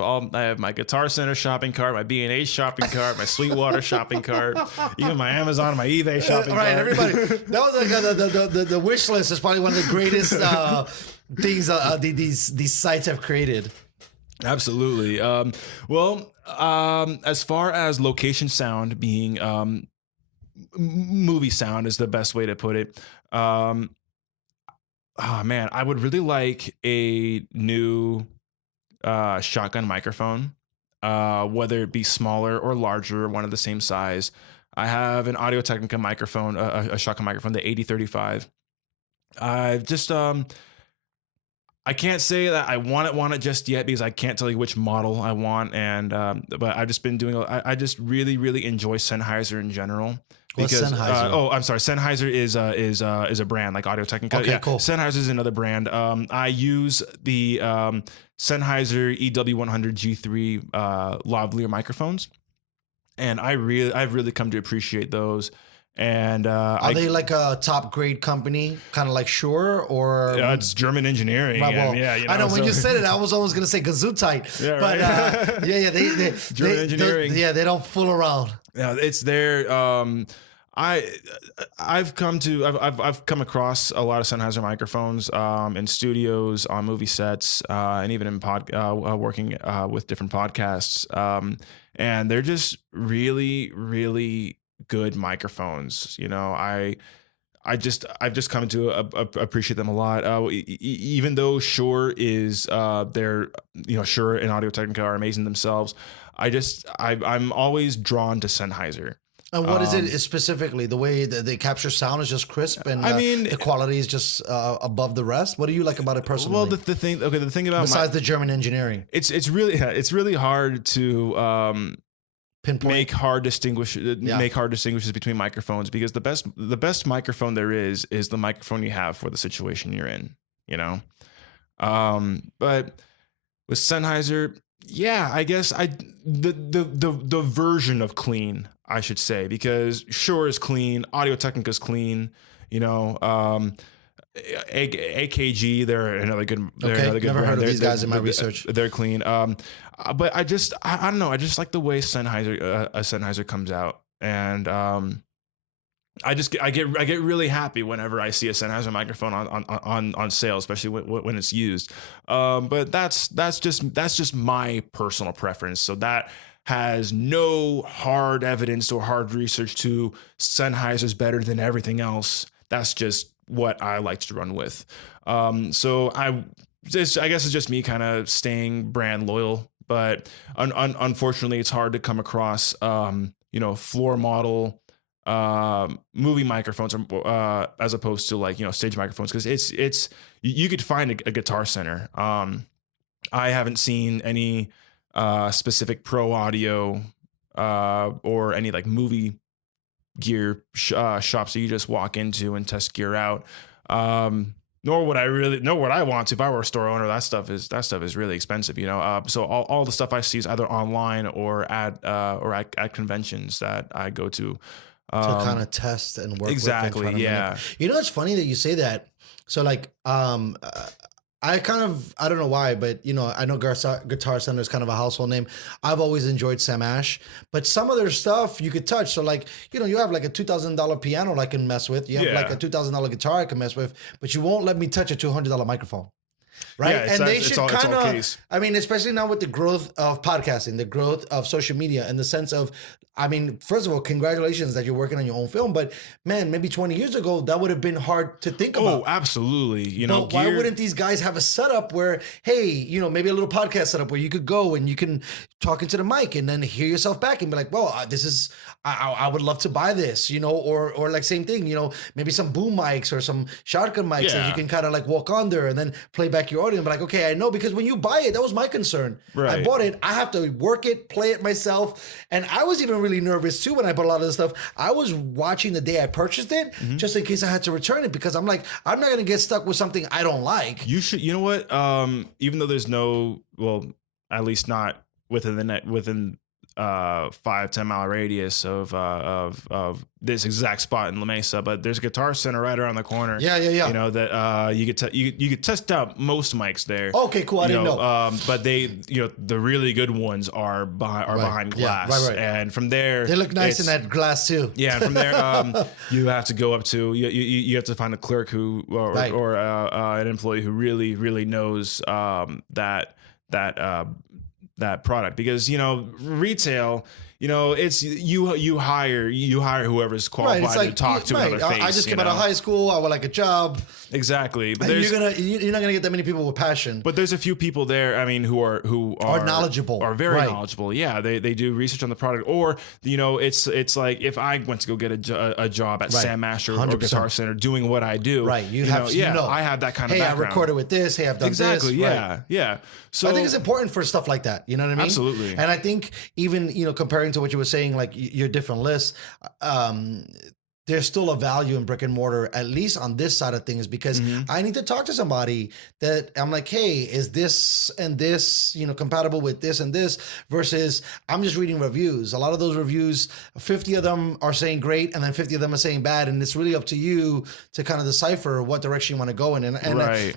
my Guitar Center shopping cart, my B&H shopping cart, my Sweetwater shopping cart, even my Amazon, my eBay shopping cart. Right, everybody. That was like the wish list is probably one of the greatest things these sites have created. Absolutely. As far as location sound being movie sound is the best way to put it. Oh man, I would really like a new shotgun microphone, whether it be smaller or larger, one of the same size. I have an Audio-Technica microphone, a shotgun microphone, the 8035. I've just I can't say that I want it just yet because I can't tell you which model I want, and but I've just been doing. I just really enjoy Sennheiser in general. What's Sennheiser? I'm sorry. Sennheiser is a brand like Audio-Technica. Okay, cool. Sennheiser is another brand. I use the Sennheiser EW100 G3 lavalier microphones, and I've really come to appreciate those. And are they like a top grade company, kind of like Shure, or it's German engineering? Well, yeah, you know, I know when you said it, I was almost gonna say Gesundheit. Yeah, but right. they German engineering. They don't fool around. Yeah, it's their I've come across a lot of Sennheiser microphones in studios, on movie sets, and even in working with different podcasts. And they're just really, really good microphones. You know, I've just come to appreciate them a lot. Even though Shure is they're Shure and Audio Technica are amazing themselves. I'm always drawn to Sennheiser. And what is it specifically? The way that they capture sound is just crisp, and the quality is just above the rest. What do you like about it personally? Well, the thing about besides the German engineering, it's really hard to pinpoint, make hard distinguishes between microphones, because the best microphone there is the microphone you have for the situation you're in. You know, but with Sennheiser. Yeah, I guess the version of clean, I should say, because Shure is clean, Audio Technica is clean, you know. AKG, they're another good. Never heard of these guys in my research. They're clean. But I don't know. I just like the way Sennheiser comes out, and I get really happy whenever I see a Sennheiser microphone on sale, especially when it's used. But that's just my personal preference. So that has no hard evidence or hard research to Sennheiser's better than everything else. That's just what I like to run with. So I guess it's just me kind of staying brand loyal. But unfortunately, it's hard to come across floor model movie microphones as opposed to stage microphones, because it's you could find a Guitar Center. I haven't seen any specific pro audio or any movie gear shops that you just walk into and test gear out. Nor would I really know what I want to. If I were a store owner, that stuff is really expensive, you know. So all the stuff I see is either online or at conventions that I go to kind of test and work exactly with. Yeah. You know, it's funny that you say that. So I don't know why, but I know Guitar Center is kind of a household name. I've always enjoyed Sam Ash, but some of their stuff you could touch. So you have a $2,000 piano I can mess with. You have a $2,000 guitar I can mess with, but you won't let me touch a $200 microphone. Right. Yeah, and they should kind of, I mean, especially now with the growth of podcasting, the growth of social media, and the sense of, I mean, first of all, congratulations that you're working on your own film, but man, maybe 20 years ago, that would have been hard to think about. Oh, absolutely. But why wouldn't these guys have a setup where, hey, maybe a little podcast setup where you could go and you can talk into the mic and then hear yourself back and be like, well, this is, I would love to buy this, or same thing, maybe some boom mics or some shotgun mics that you can kind of walk on there and then play back your audio and be like, okay, I know, because when you buy it, that was my concern. Right. I bought it. I have to work it, play it myself. And I was even really nervous too when I bought a lot of this stuff. I was watching the day I purchased it just in case I had to return it, because I'm like, I'm not going to get stuck with something I don't like. You know what? Even though there's at least not within 5-10 mile radius of this exact spot in La Mesa, but there's a Guitar Center right around the corner. Yeah. That you could test out most mics there. Okay, cool. I didn't know. But they, the really good ones are behind glass, right. And from there they look nice in that glass too. Yeah, and from there you have to go up to you have to find a clerk who or an employee who really knows that product, because retail, it's you hire whoever's qualified to talk to another face. I just came out of high school. I would like a job. Exactly, but you're not gonna get that many people with passion. But there's a few people there. I mean, who are knowledgeable, are very knowledgeable. Yeah, they do research on the product, or it's like if I went to go get a job at Sam Ash or Guitar Center doing what I do. Right, I have that kind of background. I recorded with this. Hey, I've done exactly. this. Yeah, yeah. So I think it's important for stuff like that. You know what I mean? Absolutely. And I think even comparing to what you were saying, your different lists, there's still a value in brick and mortar, at least on this side of things, because I need to talk to somebody that I'm like, hey, is this and this, compatible with this and this, versus I'm just reading reviews. A lot of those reviews, 50 of them are saying great, and then 50 of them are saying bad. And it's really up to you to kind of decipher what direction you want to go in. And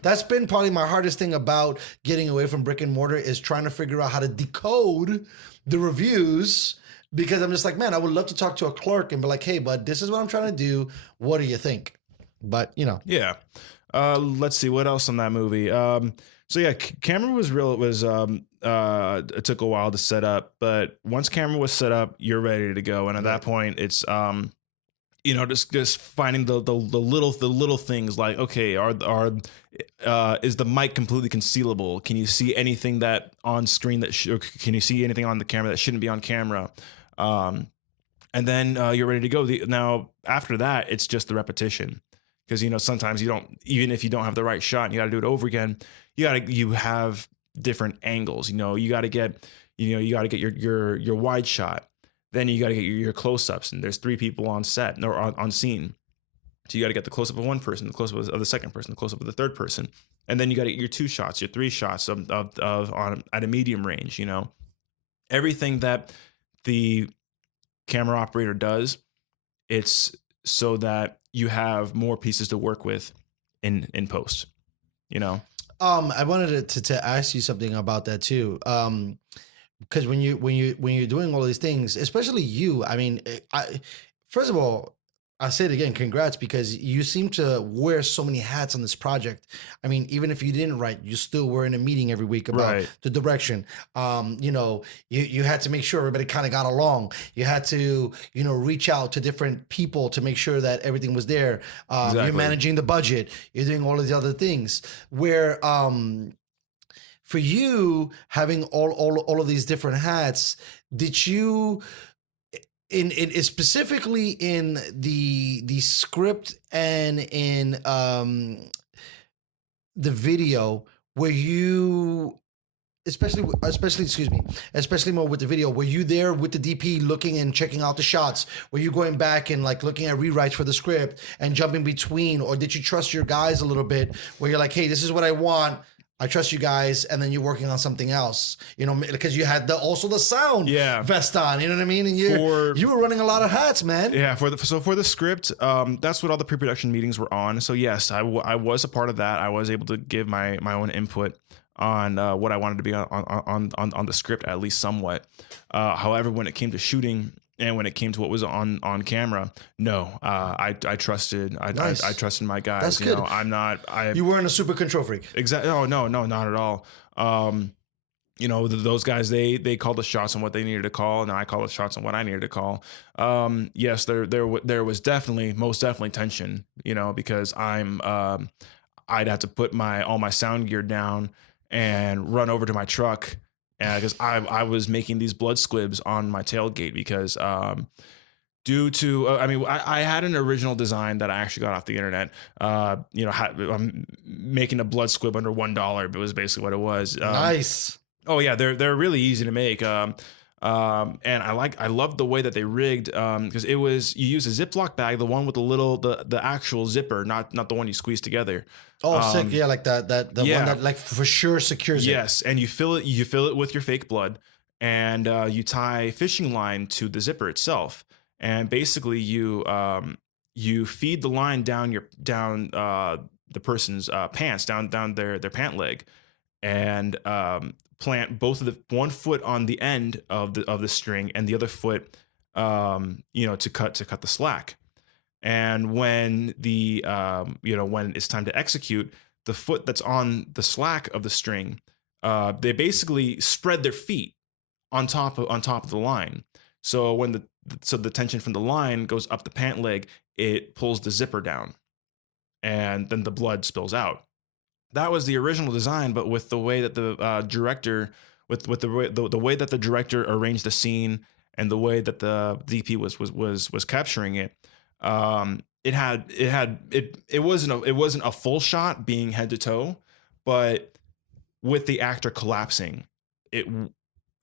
that's been probably my hardest thing about getting away from brick and mortar, is trying to figure out how to decode the reviews because I'm just like, man, I would love to talk to a clerk and be like, hey, bud, this is what I'm trying to do. What do you think? But Yeah. Let's see what else on that movie. So yeah, camera was real. It was it took a while to set up, but once camera was set up, you're ready to go. And at that point, it's just finding the little things like, okay, is the mic completely concealable? Can you see anything that on screen or can you see anything on the camera that shouldn't be on camera? And then you're ready to go. Now after that, it's just the repetition. Because sometimes you don't, even if you don't have the right shot, and you got to do it over again. You have different angles. You got to get your wide shot. Then you got to get your close-ups, and there's 3 people on set or on scene. So you got to get the close-up of one person, the close-up of the second person, the close-up of the third person, and then you got to get your 2 shots, your 3 shots of on at a medium range. Everything that the camera operator does, it's so that you have more pieces to work with in post. I wanted to ask you something about that too. Because when you're doing all these things, especially you, I mean, first of all, I'll say it again, congrats, because you seem to wear so many hats on this project. I mean, even if you didn't write, you still were in a meeting every week about the direction. You had to make sure everybody kind of got along. You had to, reach out to different people to make sure that everything was there. Exactly. You're managing the budget. You're doing all of the other things where, for you having all of these different hats, did you, in specifically in the script and in the video, were you especially more with the video, were you there with the DP looking and checking out the shots? Were you going back and like looking at rewrites for the script and jumping between, or did you trust your guys a little bit where you're like, hey, this is what I want, I trust you guys, and then you're working on something else, because you had also the sound vest on, you know what I mean? And you were running a lot of hats, man. Yeah, for the script, that's what all the pre-production meetings were on. So yes, I was a part of that. I was able to give my own input on what I wanted to be on the script, at least somewhat. However, when it came to shooting and when it came to what was on camera, no, I trusted. Nice. I trusted my guys. That's good. You weren't a super control freak. Exactly. Oh no, not at all. Those guys, they called the shots on what they needed to call, and I called the shots on what I needed to call. Yes, there was most definitely tension. Because I'd have to put all my sound gear down and run over to my truck. Because I was making these blood squibs on my tailgate because due to I had an original design that I actually got off the internet. I'm making a blood squib under $1. It was basically what it was. Nice. Oh yeah, they're really easy to make. And I loved the way that they rigged, because you use a Ziploc bag, the one with the actual zipper, not the one you squeeze together. Oh, sick! Yeah, like that one that like for sure secures it. Yes, and you fill it with your fake blood, and you tie fishing line to the zipper itself, and basically you feed the line down the person's pants, down their pant leg, and plant both of one foot on the end of the string and the other foot to cut the slack. And when when it's time to execute, the foot that's on the slack of the string, they basically spread their feet on top of the line. So when the tension from the line goes up the pant leg, it pulls the zipper down, and then the blood spills out. That was the original design, but with the way that the director, with the way that the director arranged the scene and the way that the DP was capturing it, it wasn't a full shot being head to toe, but with the actor collapsing, it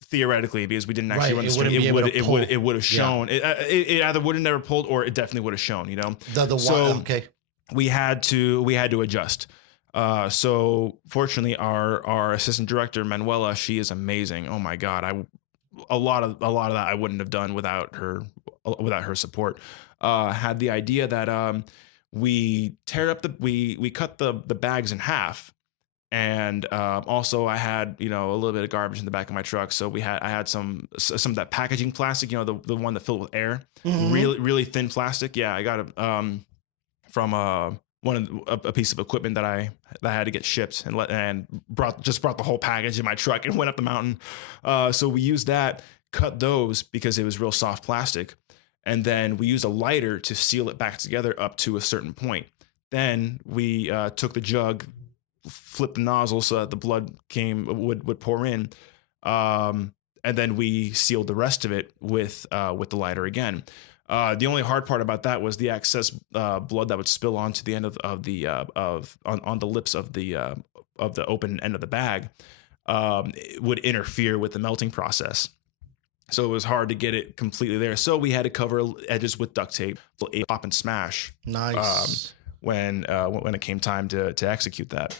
theoretically, because we didn't actually run the string, it would have shown. It either would have never pulled, or it definitely would have shown. Okay. We had to adjust. So fortunately, our assistant director Manuela, she is amazing. Oh my God, a lot of that I wouldn't have done without her support. Had the idea that we cut the bags in half, And also I had, you know, a little bit of garbage in the back of my truck. So I had some of that packaging plastic, you know, the one that filled with air, really thin plastic. Yeah, I got it from a piece of equipment that I had to get shipped and brought the whole package in my truck and went up the mountain. So we used that, cut those because it was real soft plastic. And then we used a lighter to seal it back together up to a certain point. Then we took the jug, flipped the nozzle so that the blood would pour in, and then we sealed the rest of it with the lighter again. The only hard part about that was the excess blood that would spill onto the end on the lips of the open end of the bag. It would interfere with the melting process. So it was hard to get it completely there. So we had to cover edges with duct tape, pop and smash. Nice. When it came time to execute that.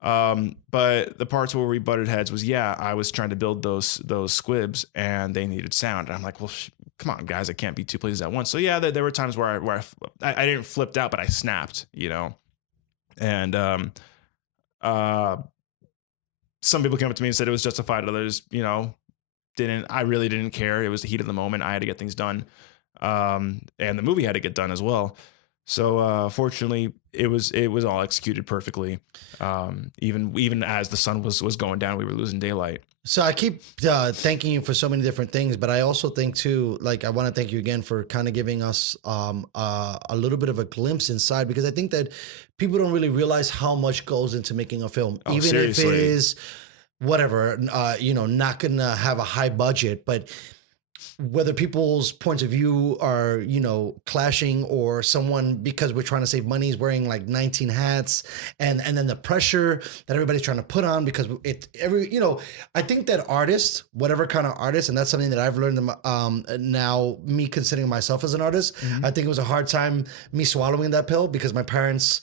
But the parts where we butted heads was, I was trying to build those squibs and they needed sound. And I'm like, well, come on, guys, I can't be two places at once. So there were times where I didn't flipped out, but I snapped, you know. And some people came up to me and said it was justified. Others, you know, didn't. I really didn't care. It was the heat of the moment. I had to get things done, and the movie had to get done as well. So fortunately, it was all executed perfectly. Even as the sun was going down, we were losing daylight. So I keep thanking you for so many different things, but I also think too, like, I want to thank you again for kind of giving us a little bit of a glimpse inside, because I think that people don't really realize how much goes into making a film, even seriously. if it is whatever, you know, not gonna have a high budget, but whether people's points of view are, you know, clashing, or someone, because we're trying to save money, is wearing like 19 hats, and then the pressure that everybody's trying to put on, because you know, I think that artists, whatever kind of artist, and that's something that I've learned now, me considering myself as an artist, I think it was a hard time me swallowing that pill, because my parents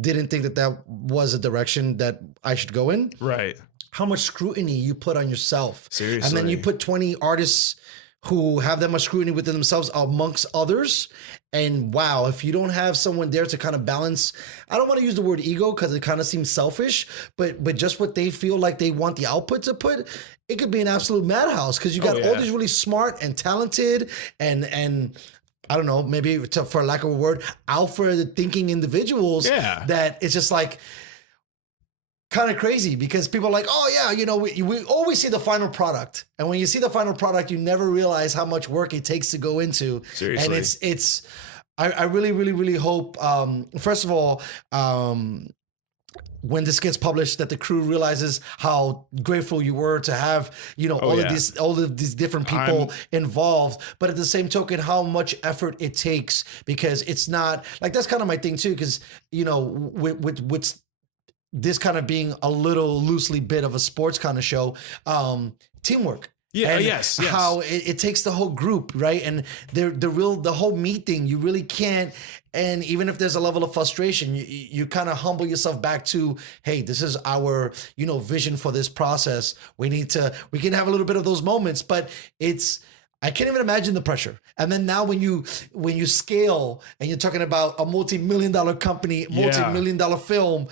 didn't think that was a direction that I should go in. Right. How much scrutiny you put on yourself. Seriously. And then you put 20 artists who have that much scrutiny within themselves amongst others. And wow, if you don't have someone there to kind of balance, I don't want to use the word ego because it kind of seems selfish, but just what they feel like they want the output to put, it could be an absolute madhouse, because you got all these really smart and talented and I don't know, maybe for lack of a word, alpha thinking individuals that it's just like, kind of crazy, because people are like, oh yeah, you know, we always see the final product, and when you see the final product, you never realize how much work it takes to go into. Seriously. And it's I really, really, really hope, first of all, when this gets published, that the crew realizes how grateful you were to have, you know, all of these different people involved, but at the same token, how much effort it takes, because it's not like, that's kind of my thing too, because, you know, with this kind of being a little loosely bit of a sports kind of show, teamwork. Yeah. And yes. how it takes the whole group, right? And the whole me thing, you really can't. And even if there's a level of frustration, you kind of humble yourself back to, hey, this is our, you know, vision for this process. We can have a little bit of those moments, but I can't even imagine the pressure. And then now when you scale and you're talking about a multi-million-dollar company, multi-million-dollar film,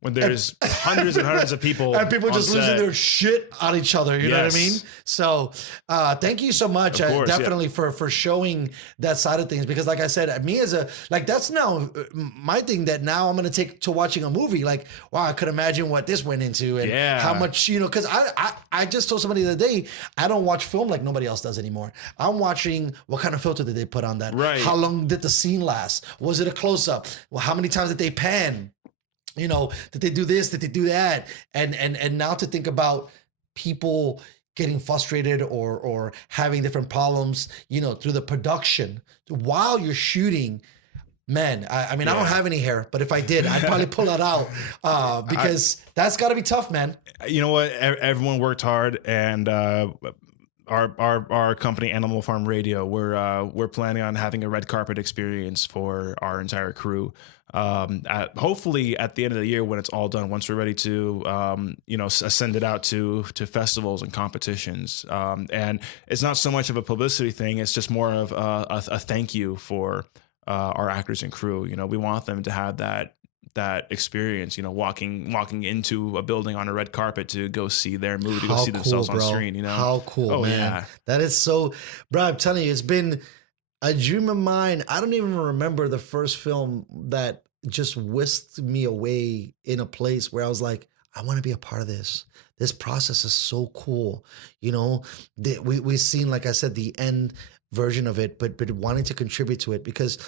when there's hundreds and hundreds of people and people just set. losing their shit on each other, you know what I mean? So thank you so much, definitely for showing that side of things, because like I said, me as that's now my thing, that now I'm gonna take to watching a movie, like, wow, I could imagine what this went into, and how much, you know, because I just told somebody the other day, I don't watch film like nobody else does anymore. I'm watching what kind of filter did they put on that? Right. How long did the scene last? Was it a close-up? Well, how many times did they pan? You know, did they do this? Did they do that? And now to think about people getting frustrated or having different problems, you know, through the production while you're shooting, man, I mean, I don't have any hair, but if I did, I'd probably pull that out because that's got to be tough, man. You know what? Everyone worked hard, and our company, Animal Farm Radio, we're planning on having a red carpet experience for our entire crew. Hopefully at the end of the year, when it's all done, once we're ready to, send it out to festivals and competitions. And it's not so much of a publicity thing. It's just more of a thank you for our actors and crew. You know, we want them to have that that experience, you know, walking into a building on a red carpet to go see their movie, to go see themselves on screen, you know. How cool, man. Yeah. That is so, bro, I'm telling you, it's been a dream of mine. I don't even remember the first film that just whisked me away in a place where I was like, I want to be a part of this. This process is so cool. You know, we've seen, like I said, the end version of it, but wanting to contribute to it because,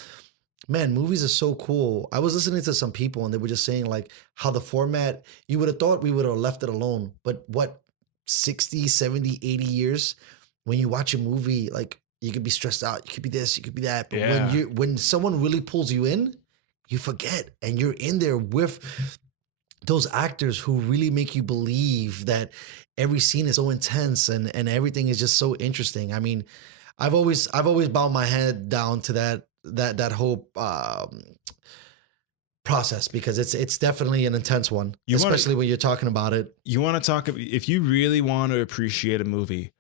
man, movies are so cool. I was listening to some people and they were just saying like how the format, you would have thought we would have left it alone. But what, 60, 70, 80 years, when you watch a movie, like you could be stressed out. You could be this, you could be that. But when someone really pulls you in, you forget and you're in there with those actors who really make you believe that every scene is so intense and everything is just so interesting. I mean, I've always bowed my head down to that whole process because it's definitely an intense one, especially when you're talking about it. You want to talk, if you really want to appreciate a movie,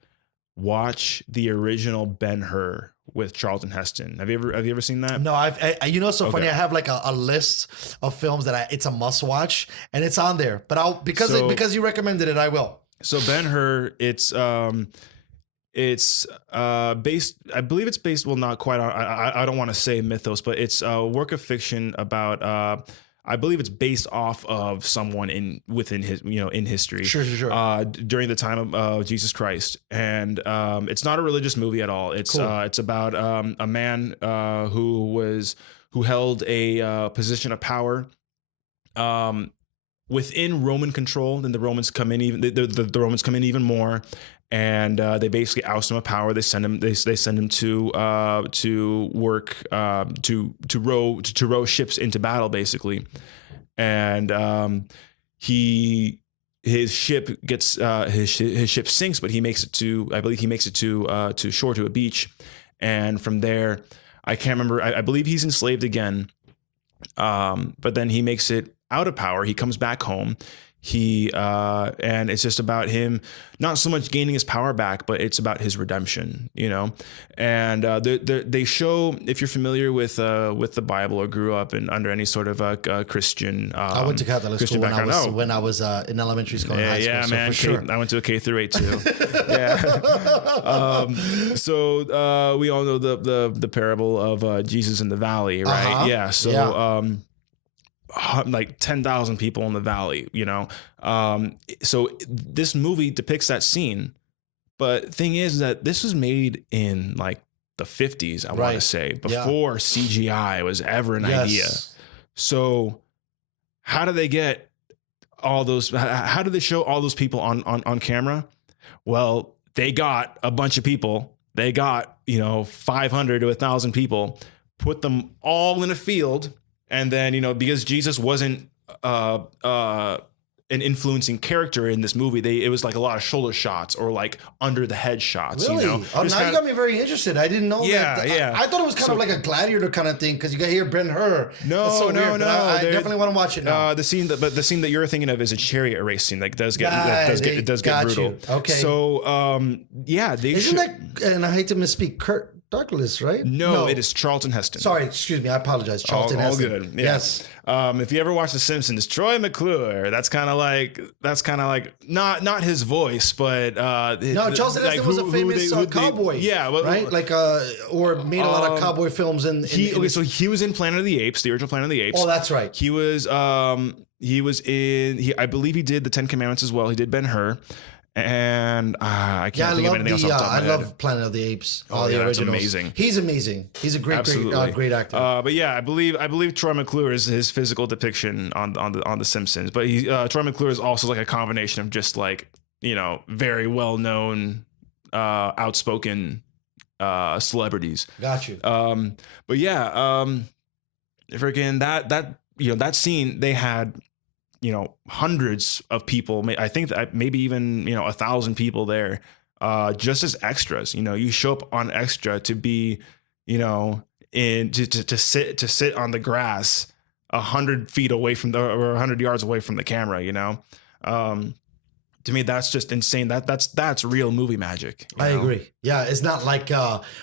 watch the original Ben-Hur with Charlton Heston. Have you ever seen that? No, you know, it's so funny. I have like a list of films that it's a must watch and it's on there, but because you recommended it, I will. So Ben-Hur, it's based, I believe it's based, well, not quite on, I don't want to say mythos, but it's a work of fiction about, I believe it's based off of someone within his, you know, in history. Sure. During the time of Jesus Christ. And it's not a religious movie at all. It's cool. It's about a man who held a position of power within Roman control. Then the Romans come in the Romans come in even more. And they basically oust him of power. They send him. They send him to work to row ships into battle, basically. And his ship gets his ship sinks, but he makes it to, I believe he makes it to shore, to a beach. And from there, I can't remember. I believe he's enslaved again. But then he makes it out of power. He comes back home. And it's just about him, not so much gaining his power back, but it's about his redemption, you know. And they show, if you're familiar with the Bible or grew up under any sort of Christian, I went to Catholic school when I was in elementary school and high school. Yeah, so man, for sure. I went to a K through 8 too. Yeah. So we all know the parable of Jesus in the valley, right? Uh-huh. Yeah. So. Yeah. Like 10,000 people in the valley, you know? So this movie depicts that scene, but thing is that this was made in like the 50s, I want to say, before CGI was ever an idea. So how do they get all those, how do they show all those people on camera? Well, they got a bunch of people. They got, 500 to 1,000 people, put them all in a field. And then, because Jesus wasn't an influencing character in this movie, it was like a lot of shoulder shots or like under the head shots. Really? Oh, now you got me very interested. I didn't know that. Yeah. I thought it was kind of like a gladiator kind of thing because you got to hear Ben-Hur. No. I definitely want to watch it now. The scene that you're thinking of is a chariot race scene. Like it does get brutal. You. Okay. So isn't that? And I hate to misspeak, Kurt Douglas, right? No, it is Charlton Heston. Sorry, excuse me. I apologize. Charlton Heston. All good. Yeah. Yes. If you ever watch The Simpsons, Troy McClure, that's kind of like not his voice, but no, Charlton Heston was a famous cowboy. Right? Like or made a lot of cowboy films. So he was in Planet of the Apes, the original Planet of the Apes. Oh, that's right. He was I believe he did the Ten Commandments as well. He did Ben-Hur. And I can't think of anything else off the top of my head. I love Planet of the Apes. All the originals. That's amazing. He's amazing. He's a great actor. But yeah, I believe Troy McClure is his physical depiction on the Simpsons. But Troy McClure is also like a combination of just like very well known, outspoken celebrities. Got you. But yeah, freaking that scene, they had hundreds of people. I think that maybe even 1,000 people there, just as extras. You show up on extra to be, to sit on the grass 100 feet away from or 100 yards away from the camera. To me, that's just insane. That's real movie magic. I agree. Yeah, it's not like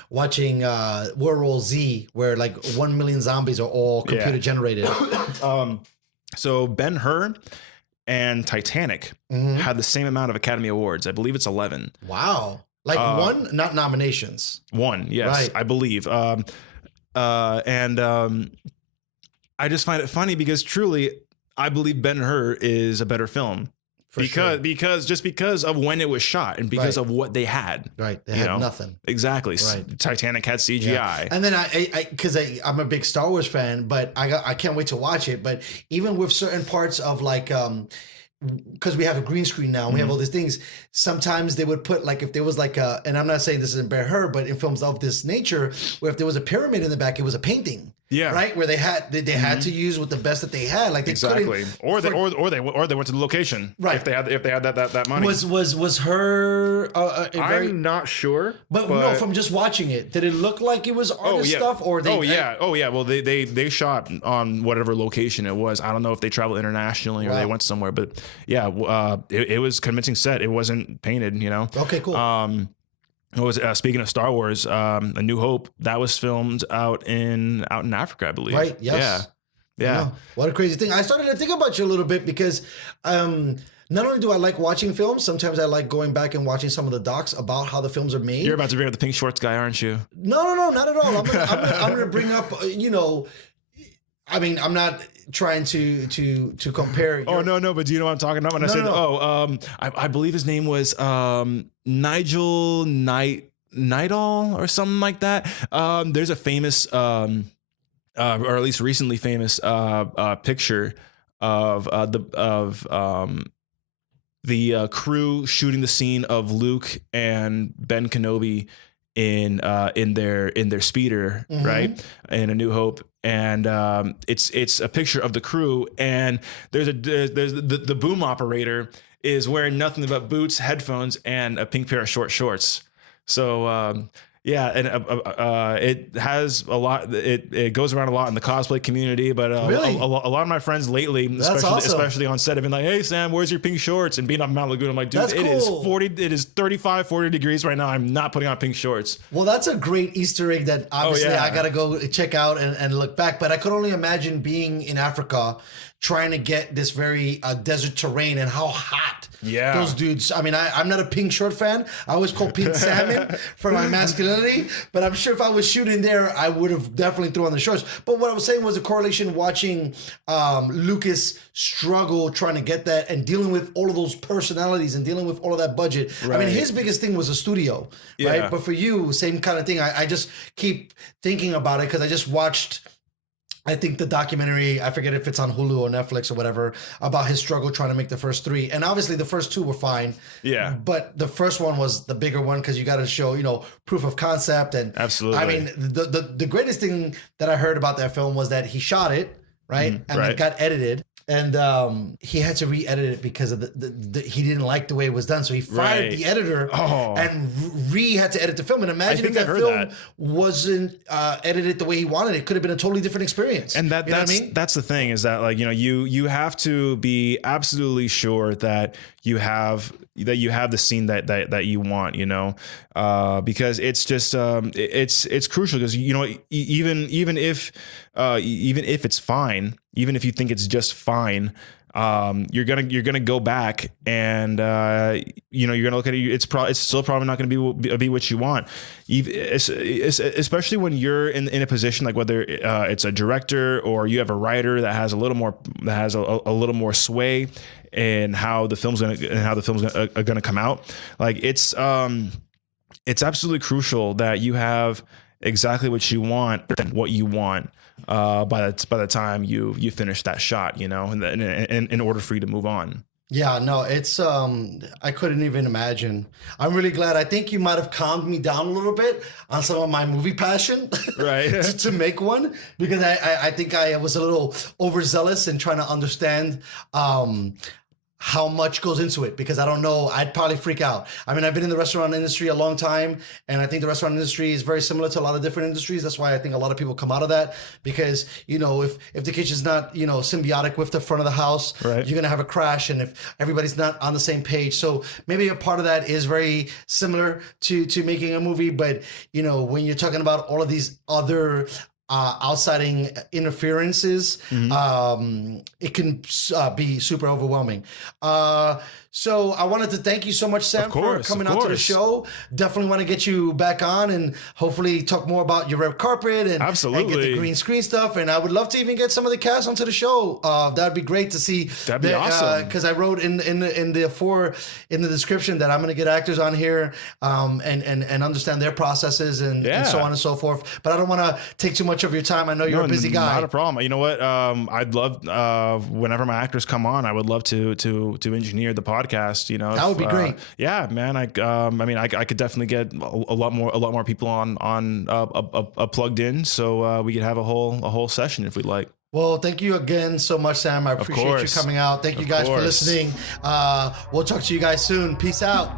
watching World War Z, where like 1 million zombies are all computer generated. So Ben-Hur and Titanic had the same amount of Academy Awards. I believe it's 11. Wow. Like one, not nominations. One, yes, Right. I believe. I just find it funny because truly, I believe Ben-Hur is a better film. Because of when it was shot and because of what they had. Right. They had nothing. Exactly. Right. Titanic had CGI. Yeah. And then I'm a big Star Wars fan, but I can't wait to watch it. But even with certain parts of like, because we have a green screen now, and we have all these things. Sometimes they would put like, if there was like and I'm not saying this is in Ben-Hur, but in films of this nature, where if there was a pyramid in the back, it was a painting. Yeah. Right. Where they had to use with the best that they had. Like they exactly. Or they went to the location. Right. If they had that money. Was her? I'm not sure. But no, from just watching it, did it look like it was artist stuff or they? Oh yeah. Well, they shot on whatever location it was. I don't know if they traveled internationally or they went somewhere, but yeah, it was convincing set. It wasn't painted. Okay. Cool. It was speaking of Star Wars, A New Hope, that was filmed out in Africa, I believe. Right. Yes. Yeah. What a crazy thing. I started to think about you a little bit because not only do I like watching films, sometimes I like going back and watching some of the docs about how the films are made. You're about to bring up the pink shorts guy, aren't you? No, not at all. I'm going to bring up, I mean, I'm not trying to compare. No, but do you know what I'm talking about when I said, I believe his name was Nigel Nightall or something like that. There's a famous, or at least recently famous, picture of the crew shooting the scene of Luke and Ben Kenobi in their speeder, right, in A New Hope. And it's a picture of the crew, and there's the boom operator is wearing nothing but boots, headphones, and a pink pair of short shorts. So yeah, and it has a lot. It goes around a lot in the cosplay community, but really? a lot of my friends lately, especially on set, have been like, "Hey Sam, where's your pink shorts?" And being up in Mount Lagoon, I'm like, "Dude, that's cool. It is 35, 40 degrees right now. I'm not putting on pink shorts." Well, that's a great Easter egg that obviously I gotta go check out and look back. But I could only imagine being in Africa, trying to get this very desert terrain and how hot those dudes. I mean, I'm not a pink short fan. I always call pink salmon for my masculinity, but I'm sure if I was shooting there, I would have definitely threw on the shorts. But what I was saying was a correlation watching Lucas struggle trying to get that and dealing with all of those personalities and dealing with all of that budget. Right. I mean, his biggest thing was a studio, right? But for you, same kind of thing. I just keep thinking about it because I just watched, I think, the documentary, I forget if it's on Hulu or Netflix or whatever, about his struggle trying to make the first three. And obviously the first two were fine. Yeah. But the first one was the bigger one because you got to show, proof of concept. And absolutely. I mean, the greatest thing that I heard about that film was that he shot it, right? And it got edited. And he had to re-edit it because of he didn't like the way it was done. So he fired the editor and had to edit the film. And imagine if that film wasn't edited the way he wanted it. Could have been a totally different experience. And that's the thing is that you have to be absolutely sure that you have the scene that you want, because it's just it's crucial because even if it's fine, even if you think it's just fine, you're gonna go back and you're gonna look at it. It's still probably not gonna be what you want, especially when you're in a position like whether it's a director or you have a writer that has a little more sway in how the film's gonna come out. Like it's absolutely crucial that you have exactly what you want by the time you finish that shot, in order for you to move on. Yeah, no, it's I couldn't even imagine. I'm really glad. I think you might have calmed me down a little bit on some of my movie passion, right? to make one, because I think I was a little overzealous in trying to understand how much goes into it, because I don't know, I'd probably freak out. I mean, I've been in the restaurant industry a long time, and I think the restaurant industry is very similar to a lot of different industries. That's why I think a lot of people come out of that, because, if the kitchen's not, symbiotic with the front of the house, right, you're going to have a crash, and if everybody's not on the same page. So maybe a part of that is very similar to making a movie, but, when you're talking about all of these other outside interferences, it can be super overwhelming. So I wanted to thank you so much, Sam, for coming out to the show. Definitely want to get you back on and hopefully talk more about your red carpet and get the green screen stuff. And I would love to even get some of the cast onto the show. That'd be great to see. That'd be awesome. Because I wrote in the description that I'm going to get actors on here and understand their processes and so on and so forth. But I don't want to take too much of your time. I know you're a busy guy. Not a problem. You know what? I'd love whenever my actors come on, I would love to engineer the podcast. You know, that would be great. Yeah, man. I could definitely get a lot more people on plugged in, so we could have a whole session if we'd like. Well, thank you again so much, Sam. I appreciate you coming out. Thank you guys for listening. We'll talk to you guys soon. Peace out.